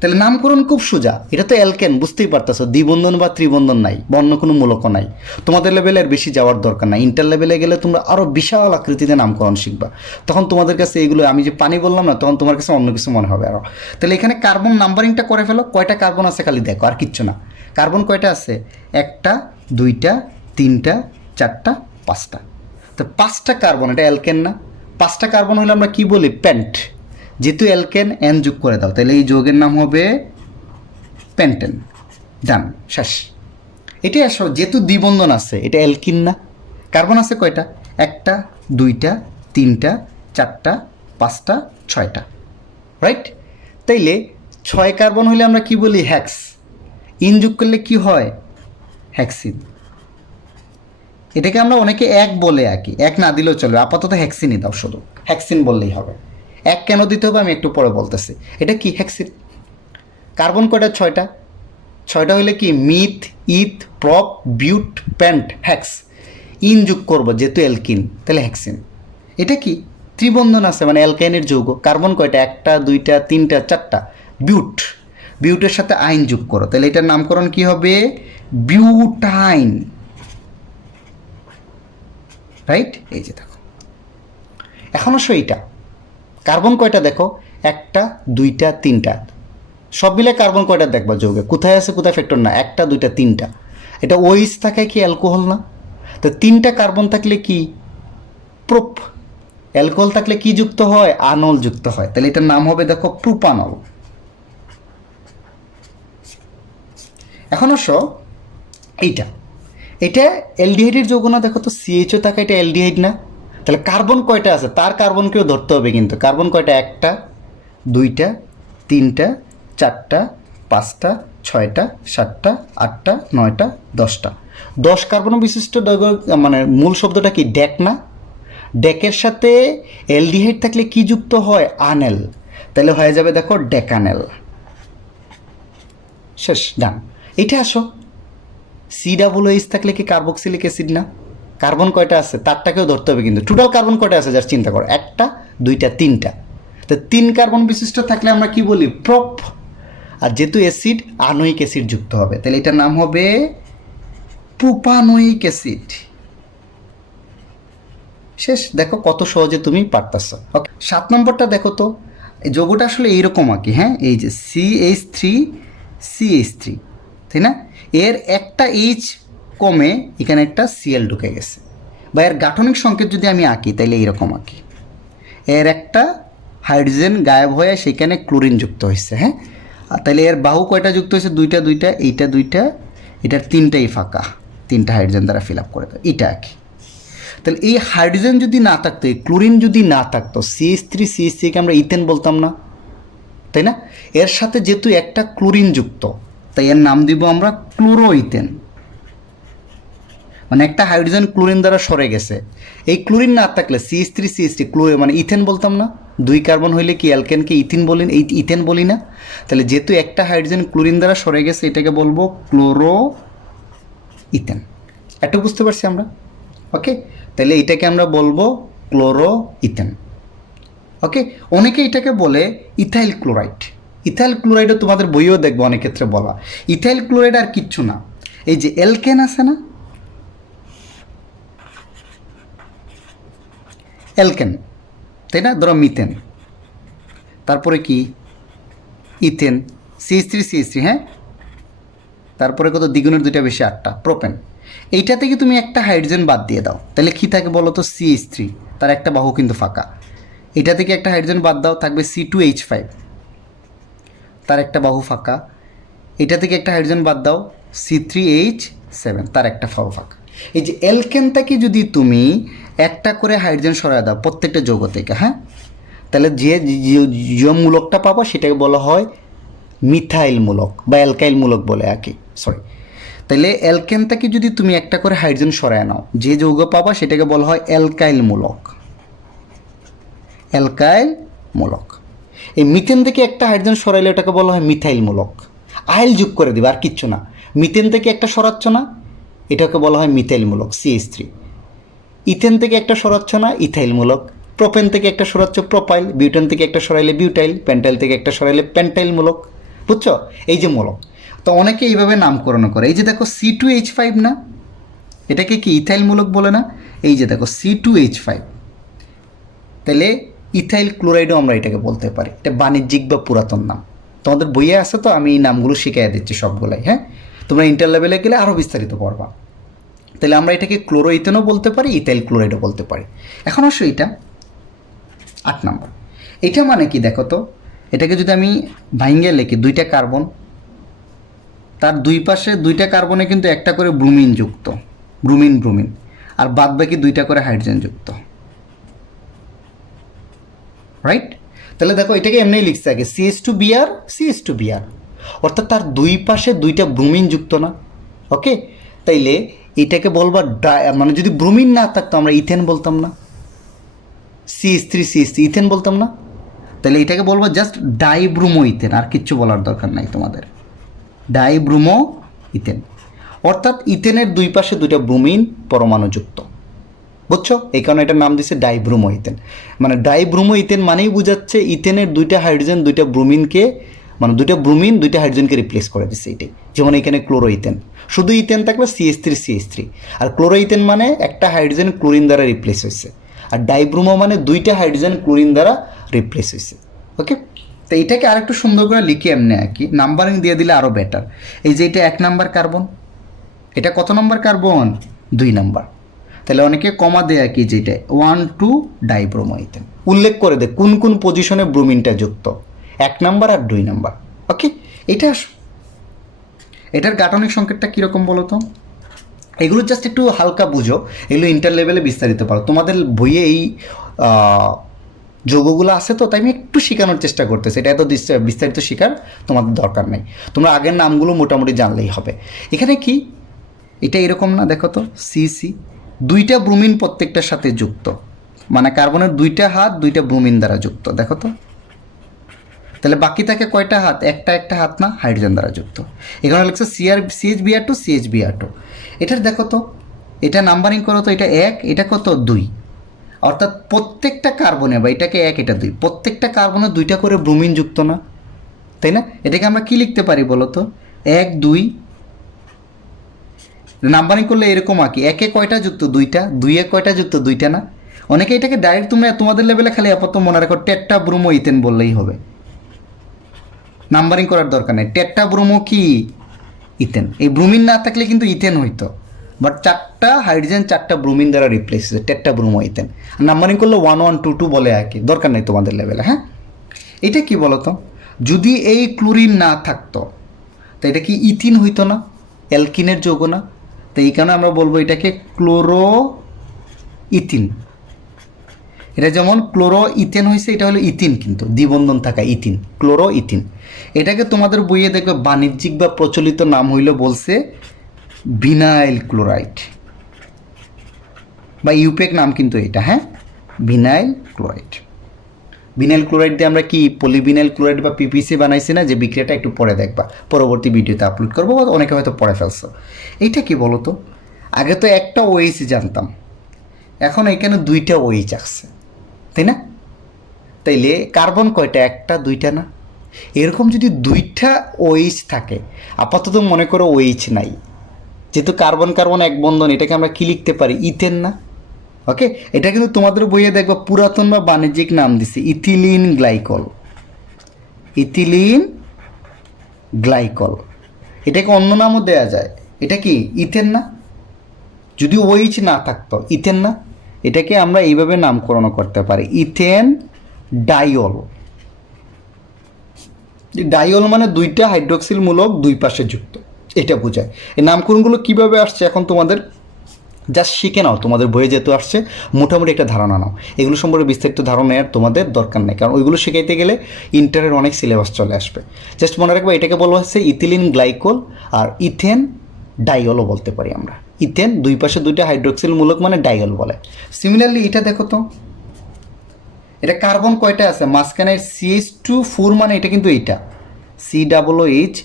তাহলে নামকরণ খুব সোজা। এটা তো অ্যালকেন, বুঝতেই পারতেছো, দ্বিবন্ধন বা ত্রিবন্ধন নাই বা অন্য কোনো মূলকও নাই। তোমাদের লেভেলে আর বেশি যাওয়ার দরকার নাই। ইন্টার লেভেলে গেলে তোমরা আরও বিশাল আকৃতিতে নামকরণ শিখবা। তখন তোমাদের কাছে এগুলো আমি যে পানি বললাম না, তখন তোমার কাছে অন্য কিছু মনে হবে আরও। তাহলে এখানে কার্বন নাম্বারিংটা করে ফেলো। কয়টা কার্বন আছে খালি দেখো, আর কিচ্ছু না। কার্বন কয়টা আছে? 1টা 2টা 3টা 4টা 5টা। তো 5টা কার্বন, এটা অ্যালকেন না? 5টা কার্বন হলে আমরা কি বলি? প্যান্ট। যেহেতু অ্যালকেন এন যোগ করে দাও, তাহলে এই যৌগের নাম হবে পেন্টেন। ডান, শেষ। এটাই আসলে যেহেতু দ্বিবন্ধন আছে, এটা অ্যালকিন না? কার্বন আছে কয়টা? 1টা 2টা 3টা 4টা 5টা 6টা, রাইট? তাইলে 6 কার্বন হলে আমরা কি বলি? হ্যাক্স। ইন যোগ করলে কি হয়? হ্যাক্সিন। এটাকে আমরা অনেকে এক বলে আঁকি, এক না দিলেও চলবে, আপাতত হ্যাক্সিনই দাও, শুধু হ্যাক্সিন বললেই হবে। এক কেন দিতে হবে আমি একটু পরে বলতেছি। এটা কি? হ্যাক্সিন। কার্বন কয়টা? 6টা। 6টা হলে কি? Meth, eth, prop, but, pent, hex. ইন যোগ করবো যেহেতু অ্যালকিন, তাহলে হ্যাক্সিন। এটা কি? ত্রিবন্ধন আছে, মানে অ্যালকাইনের যৌগ। কার্বন কয়টা? 1টা 2টা 3টা 4টা। বিউট, বিউটের সাথে আইন যোগ করো, তাহলে এটার নামকরণ কি হবে? Butyne, right? এই যে দেখো, এখন আসো এইটা। কার্বন কয়টা দেখো? 1টা 2টা 3টা। সব মিলে কার্বন কয়টা দেখবা যৌগে? কোথায় আছে কোথায় ফ্যাক্টর না? 1টা 2টা 3টা। এটা OH থাকায় কি অ্যালকোহল না? তো 3টা কার্বন থাকলে কি? প্রোপ। অ্যালকোহল থাকলে কি যুক্ত হয়? আনল যুক্ত হয়, তাহলে এটার নাম হবে দেখো প্রোপানল। এখন আসো এইটা, এটা অ্যালডিহাইডের যৌগ না? দেখো তো CHO থাকা, এটা অ্যালডিহাইড না? তাহলে কার্বন কয়টা আছে? তার কার্বনকেও ধরতে হবে কিন্তু। কার্বন কয়টা? 1টা 2টা 3টা 4টা 5টা 6টা 7টা 8টা 9টা 10টা। 10 কার্বন বিশিষ্ট যৌগ, মানে মূল শব্দটা কি? ডেক না? ডেকের সাথে অ্যালডিহাইড থাকলে কি যুক্ত হয়? আনেল। তাহলে হয়ে যাবে দেখো ডেকানেল। শেষ, ডান। এটা আসো, COOH থাকলে কি কার্বক্সিলিক অ্যাসিড না? কার্বন কয়টা আছে? তারটাকেও ধরতে হবে কিন্তু। টোটাল কার্বন কয়টা আছে যার চিন্তা করো? 1টা 2টা 3টা। তো 3 কার্বন বিশিষ্ট থাকলে আমরা কি বলি? প্রপ। আর যেহেতু অ্যাসিড, আনোয়িক অ্যাসিড যুক্ত হবে, তাহলে এটার নাম হবে প্রোপানোয়িক অ্যাসিড। শেষ। দেখো কত সহজে তুমি পারতেছ। ওকে, 7 নম্বরটা দেখো তো। এই যৌগটা আসলে এইরকম আর কি, হ্যাঁ? এই যে CH3 তাই না? এর একটা H কমে এখানে একটা Cl ঢুকে গেছে। বা এর গাঠনিক সংকেত যদি আমি আঁকি, তাহলে এইরকম আঁকি। এর একটা হাইড্রোজেন গায়েব হয়ে সেখানে ক্লোরিন যুক্ত হয়েছে, হ্যাঁ? আর তাহলে এর বাহু কয়টা যুক্ত হয়েছে? 2টা 2টা, এইটা 2টা, এটার 3টাই ফাঁকা, 3টা হাইড্রোজেন দ্বারা ফিল আপ করে দেয়, এটা আঁকি। তাহলে এই হাইড্রোজেন যদি না থাকতো, এই ক্লোরিন যদি না থাকতো, CH3কে আমরা ইথেন বলতাম না, তাই না? এর সাথে যেহেতু একটা ক্লোরিন যুক্ত, তাই এর নাম দিব আমরা ক্লোরোইথেন। মানে একটা হাইড্রোজেন ক্লোরিন দ্বারা সরে গেছে। এই ক্লোরিন না থাকলে CH3 ক্লোরিন মানে ইথেন বলতাম না? 2 কার্বন হইলে কি অ্যালকেনকে ইথেন বলি না? তাহলে যেহেতু একটা হাইড্রোজেন ক্লোরিন দ্বারা সরে গেছে, এটাকে বলবো ক্লোরো ইথেন। একটু বুঝতে পারছি আমরা? ওকে, তাহলে এটাকে আমরা বলবো ক্লোরো ইথেন। ওকে, অনেকে এটাকে বলে ইথাইল ক্লোরাইড। ইথাইল ক্লোরাইডও তোমাদের বইও দেখবো অনেক ক্ষেত্রে বলা। ইথাইল ক্লোরাইড আর কিচ্ছু না, এই যে অ্যালকেন আছে না, অ্যালকেন, তাই না? ধরো মিথেন, তারপরে কি ইথেন, CH3 হ্যাঁ, তারপরে কত? দ্বিগুণের 2টা বেশি 8টা, প্রোপেন। এইটা থেকে তুমি একটা হাইড্রোজেন বাদ দিয়ে দাও, তাহলে কী থাকে বলো তো? CH3, তার একটা বাহু কিন্তু ফাঁকা। এটা থেকে একটা হাইড্রোজেন বাদ দাও, থাকবে C2H5, তার একটা বাহু ফাঁকা। এটা থেকে একটা হাইড্রোজেন বাদ দাও, C3H7, তার একটা বাহু ফাঁকা। এই যে অ্যালকেন থেকে যদি তুমি একটা করে হাইড্রোজেন সরায় দাও প্রত্যেকটা যৌগ থেকে, হ্যাঁ, তাহলে যে মূলকটা পাবো সেটাকে বলা হয় মিথাইল মূলক বা অ্যালকাইল মূলক বলে আর কি, সরি। তাহলে অ্যালকেন থেকে যদি তুমি একটা করে হাইড্রোজেন সরায় নাও, যে যৌগ পাবা সেটাকে বলা হয় অ্যালকাইল মূলক। অ্যালকাইল মূলক। এই মিথেন থেকে একটা হাইড্রোজেন সরাইলে ওটাকে বলা হয় মিথাইল মূলক। আইল যোগ করে দিবে, আর কিচ্ছু না। মিথেন থেকে একটা সরাচ্ছ না, এটাকে বলা হয় মিথাইল মূলক, CH3। ইথেন থেকে একটা সরাচ্ছ না, ইথাইল মূলক। প্রোপেন থেকে একটা সরাচ্ছ, প্রোপাইল। বিউটেন থেকে একটা সরাইলে বিউটাইল। পেন্টাইল থেকে একটা সরাইলে পেন্টাইল মূলক। বুঝছো? এই যে মূলক, তো অনেকে এইভাবে নামকরণ করে। এই যে দেখো C2H5 না, এটাকে কি ইথাইল মূলক বলে না? এই যে দেখো C2H5, তাহলে ইথাইল ক্লোরাইডও আমরা এটাকে বলতে পারি। এটা বাণিজ্যিক বা পুরাতন নাম। তোমাদের বইয়ে আছে, তো আমি এই নামগুলো শিখিয়ে দিচ্ছি সবগুলাই। হ্যাঁ, তোমরা ইন্টার লেভেলে গেলে আরও বিস্তারিত পড়বা। তাহলে আমরা এটাকে ক্লোরো ইথেনও বলতে পারি, ইথাইল ক্লোরাইডও বলতে পারি। এখন অবশ্য এটা 8 নম্বর। এটা মানে কি দেখো তো, এটাকে যদি আমি ভাঙ্গে লিখি, 2টা কার্বন, তার দুই পাশে 2টা কার্বনে কিন্তু একটা করে ব্রুমিন যুক্ত, ব্রুমিন ব্রুমিন, আর বাদ বাকি 2টা করে হাইড্রোজেন যুক্ত। রাইট? তাহলে দেখো এটাকে এমনি লিখছে আগে CH2Br, CH2Br, অর্থাৎ তার দুই পাশে 2টা ব্রুমিন যুক্ত না। ওকে, তাইলে এটাকে বলবা মানে যদি ব্রুমিন না থাকতো আমরা ইথেন বলতাম না, CH3CH3 ইথেন বলতাম না। তাহলে এটাকে বলবো জাস্ট ডাইব্রুমো ইথেন, আর কিচ্ছু বলার দরকার নাই তোমাদের। ডাইব্রুমো ইথেন, অর্থাৎ ইথেনের দুই পাশে 2টা ব্রুমিন পরমাণু যুক্ত। বুঝছো? এই কারণে এটার নাম দিচ্ছে ডাইব্রুমো ইথেন। মানে ডাইব্রুমো ইথেন মানেই বোঝাচ্ছে ইথেনের 2টা হাইড্রোজেন 2টা ব্রুমিনকে, মানে 2টা ব্রুমিন 2টা হাইড্রোজেনকে রিপ্লেস করে দিচ্ছে এটাই। যেমন এখানে ক্লোরো ইথেন, শুধু ইথেন থাকলে CH3CH3, আর ক্লোরো ইথেন মানে একটা হাইড্রোজেন ক্লোরিন দ্বারা রিপ্লেস হয়েছে, আর ডাইব্রুমো মানে 2টা হাইড্রোজেন ক্লোরিন দ্বারা রিপ্লেস হয়েছে। ওকে, তো এটাকে আরেকটু সুন্দর করে লিখে এমনি আর কি, নাম্বারিং দিয়ে দিলে আরও বেটার। এই যে এটা 1 নম্বর কার্বন, এটা কত নম্বর কার্বন? 2 নম্বর। তাহলে অনেকে কমা দেয় কি, যেটা 1 2 ডাইব্রোমো ইথেন, উল্লেখ করে দেয় কোন কোন পজিশনে ব্রোমিনটা যুক্ত, 1 নম্বর আর 2 নম্বর। ওকে, এটা এটার গাঠনিক সংকেতটা কীরকম বলো তো? এগুলো জাস্ট একটু হালকা বুঝো, এগুলো ইন্টার লেভেলে বিস্তারিত পারো। তোমাদের বইয়ে এই যোগগুলো আছে, তো তাই আমি একটু শেখানোর চেষ্টা করতেছি। এটা এত বিস্তারিত শেখার তোমাদের দরকার নেই, তোমরা আগের নামগুলো মোটামুটি জানলেই হবে। এখানে কি এটা এরকম না, দেখো তো CC, 2টা ব্রোমিন প্রত্যেকটার সাথে যুক্ত, মানে কার্বনের 2টা হাত 2টা ব্রোমিন দ্বারা যুক্ত। দেখো তো, তাহলে বাকি থাকে কয়টা হাত? একটা হাত না, হাইড্রোজেন দ্বারা যুক্ত। এখানে লিখছে CHBr2 CHBr2। এটার দেখো তো, এটা নাম্বারিং করো তো, এটা 1, এটা কত 2, অর্থাৎ প্রত্যেকটা কার্বনে, বা এটাকে 1 এটা 2, প্রত্যেকটা কার্বনে 2টা করে ব্রোমিন যুক্ত না, তাই না? এটাকে আমরা কি লিখতে পারি বলো তো? 1 2, নাম্বারিং করলে এরকম আঁকি, 1-এ কয়টা যুক্ত? 2টা, 2-এ কয়টা যুক্ত? 2টা না। অনেকে এটাকে ডাইরেক্ট তোমরা তোমাদের লেভেলে খালি আপাতত মনে রাখো টেট্রাব্রোমো ইথেন বললেই হবে, নাম্বারিং করার দরকার নেই। টেট্রাব্রোমো কি? ইথেন। এই ব্রোমিন না থাকলে কিন্তু ইথেন হইতো, বাট 4টা হাইড্রোজেন 4টা ব্রোমিন দ্বারা রিপ্লেস হয়েছে, টেট্রাব্রোমো ইথেন। নাম্বারিং করলে 1 1 2 2 বলে আর কি, দরকার নেই তোমাদের লেভেলে। হ্যাঁ, এটা কি বলো তো, যদি এই ক্লোরিন না থাকতো তো এটা কি ইথিন হইতো না? অ্যালকিনের যৌগ না? তো এই কারণে আমরা বলবো এটাকে ক্লোরো ইথিন। এটা যেমন ক্লোরো ইথেন হয়েছে, এটা হলো ইথিন, কিন্তু দ্বিবন্ধন থাকা ইথিন, ক্লোরো ইথিন। এটাকে তোমাদের বইয়ে দেখবে বাণিজ্যিক বা প্রচলিত নাম হইলে বলছে ভিনাইল ক্লোরাইড, বা ইউপেক নাম কিন্তু এটা। হ্যাঁ, ভিনাইল ক্লোরাইড। ভিনাইল ক্লোরাইড দিয়ে আমরা কি পলিভিনাইল ক্লোরাইড বা PPC বানাইছি না, যে বিক্রিয়াটা একটু পরে দেখবা, পরবর্তী ভিডিওতে আপলোড করবো, বা অনেকে হয়তো পড়ে ফেলছো। এইটা কি বলো তো, আগে তো একটা OH জানতাম, এখন এখানে 2টা OH আসছে, তাই না? তাইলে কার্বন কয়টা? 1টা 2টা না? এরকম যদি 2টা OH থাকে, আপাতত মনে করো OH নাই, যেহেতু কার্বন কার্বন এক বন্ধন, এটাকে আমরা কি লিখতে পারি? ইথেন না? ওকে, এটা কিন্তু তোমাদের বইয়ে দেখবা পুরাতন বা বাণিজ্যিক নাম দিছে ইথিলিন গ্লাইকল। ইথিলিন গ্লাইকল, এটাকে অন্য নামও দেওয়া যায়। এটা কি ইথেন না? যদি OH না থাকতো, ইথেন না? এটাকে আমরা এইভাবে নামকরণ করতে পারি, ইথেন ডাইল। ডাইল মানে 2টা হাইড্রোক্সিল মূলক 2 পাশে যুক্ত, এটা বোঝায়। এই নামকরণগুলো কীভাবে আসছে এখন তোমাদের জাস্ট শিখে নাও, তোমাদের বইয়ে যেহেতু আসছে মোটামুটি একটা ধারণা নাও। এগুলো সম্পর্কে বিস্তারিত ধারণা নেওয়ার তোমাদের দরকার নেই, কারণ ওইগুলো শিখাইতে গেলে ইন্টারের অনেক সিলেবাস চলে আসবে। জাস্ট মনে রাখবে এটাকে বলা হচ্ছে ইথিলিন গ্লাইকল, আর ইথেন ডাইয়লও বলতে পারি আমরা। ইথেন দুই পাশে দুইটা হাইড্রোক্সিল মূলক মানে ডাইয়ল বলে। সিমিলারলি এটা দেখো তো, এটা কার্বন কয়টা আছে মাঝখানে CH2 মানে এটা কিন্তু এইটা COOH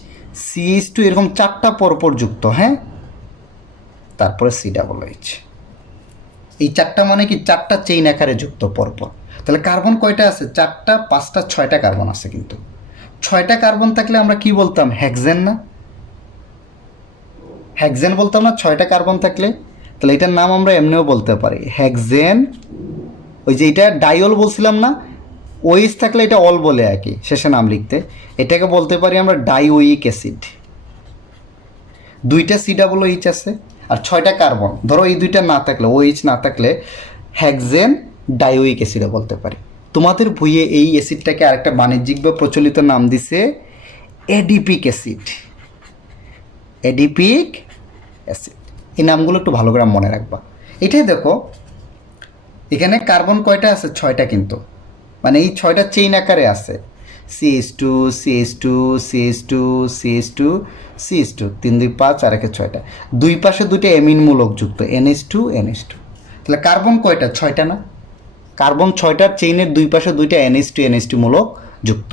CH2 এরকম 4টা পরপর যুক্ত, হ্যাঁ, তারপরে COOH, এই 4টা মানে কি 4টা চেইন আকারে যুক্ত পরপর। তাহলে কার্বন কয়টা আছে? 4টা, 5টা, 6টা কার্বন আছে। কিন্তু 6টা কার্বন থাকলে আমরা কি বলতাম? হেক্সেন না? হেক্সেন বলতাম না 6টা কার্বন থাকলে? তাহলে এটার নাম আমরা এমনিও বলতে পারি হেক্সেন। ওই যে এটা ডাইয়ল বলছিলাম না, ওইচ থাকলে এটা অল বলে আর কি শেষে নাম লিখতে, এটাকে বলতে পারি আমরা ডাইওইক অ্যাসিড। 2টা COOH আছে আর 6টা কার্বন, ধরো এই 2টা না থাকলে, OH না থাকলে হেক্সেন ডাইওইক অ্যাসিডও বলতে পারি। তোমাদের বইয়ে এই অ্যাসিডটাকে আরেকটা বাণিজ্যিকভাবে প্রচলিত নাম দিছে এডিপিক অ্যাসিড। এডিপিক অ্যাসিড, এই নামগুলো একটু ভালো করে মনে রাখবা। এটাই দেখো এখানে কার্বন কয়টা আছে? 6টা, কিন্তু মানে এই 6টা চেইন আকারে আছে। CH2 CH2 CH2 CH2 CH2 3 2 5 আর 1 6টা, দুই পাশে দুইটা অ্যামিন মূলক যুক্ত NH2 NH2। তাহলে কার্বন কয়টা? 6টা না? কার্বন 6টার চেইনের দুই পাশে দুইটা NH2 NH2 মূলক যুক্ত।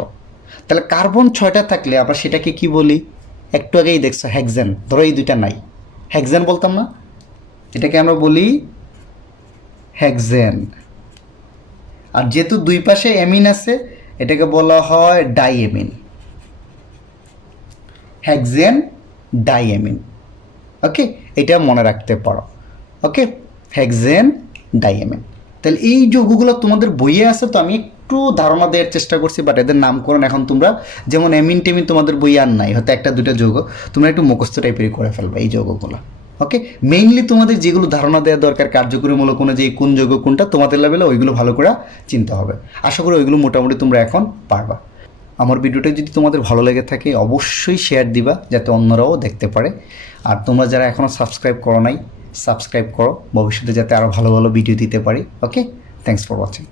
তাহলে কার্বন 6টা থাকলে আবার সেটাকে কি বলি? একটু আগেই দেখছো হেক্সেন, ধরো এই 2টা নাই, হেক্সেন বলতাম না? এটাকে আমরা বলি হেক্সেন। আর যেহেতু দুই পাশে অ্যামিন আছে এটাকে বলা হয় ডাইএমিন, হেক্সেন ডাইএমিন। ওকে, এটা মনে রাখতে পারো। ওকে, হেক্সেন ডাইএমিন। তাহলে এই যৌগগুলো তোমাদের বইয়ে আছে, তো আমি একটু ধারণা দেওয়ার চেষ্টা করছি, বাট এদের নামকরণ এখন তোমরা, যেমন অ্যামিন টেমিন তোমাদের বইয়ে আর নাই, হয়তো 1টা 2টা যৌগ তোমরা একটু মুখস্থ টাইপেরই করে ফেলবে এই যৌগগুলো। ওকে, মেইনলি তোমাদের যেগুলো ধারণা দেওয়া দরকার কার্যকরীমূলক অনুযায়ী কোন যৌগ কোনটা তোমাদের লেভেলে, ওইগুলো ভালো করে চিনতে হবে। আশা করি ওইগুলো মোটামুটি তোমরা এখন পারবা। আমার ভিডিওটা যদি তোমাদের ভালো লেগে থাকে অবশ্যই শেয়ার দিবা যাতে অন্যরাও দেখতে পারে। আর তোমরা যারা এখনও সাবস্ক্রাইব করো নাই, সাবস্ক্রাইব করো ভবিষ্যতে যাতে আরও ভালো ভালো ভিডিও দিতে পারি। ওকে, থ্যাঙ্কস ফর ওয়াচিং।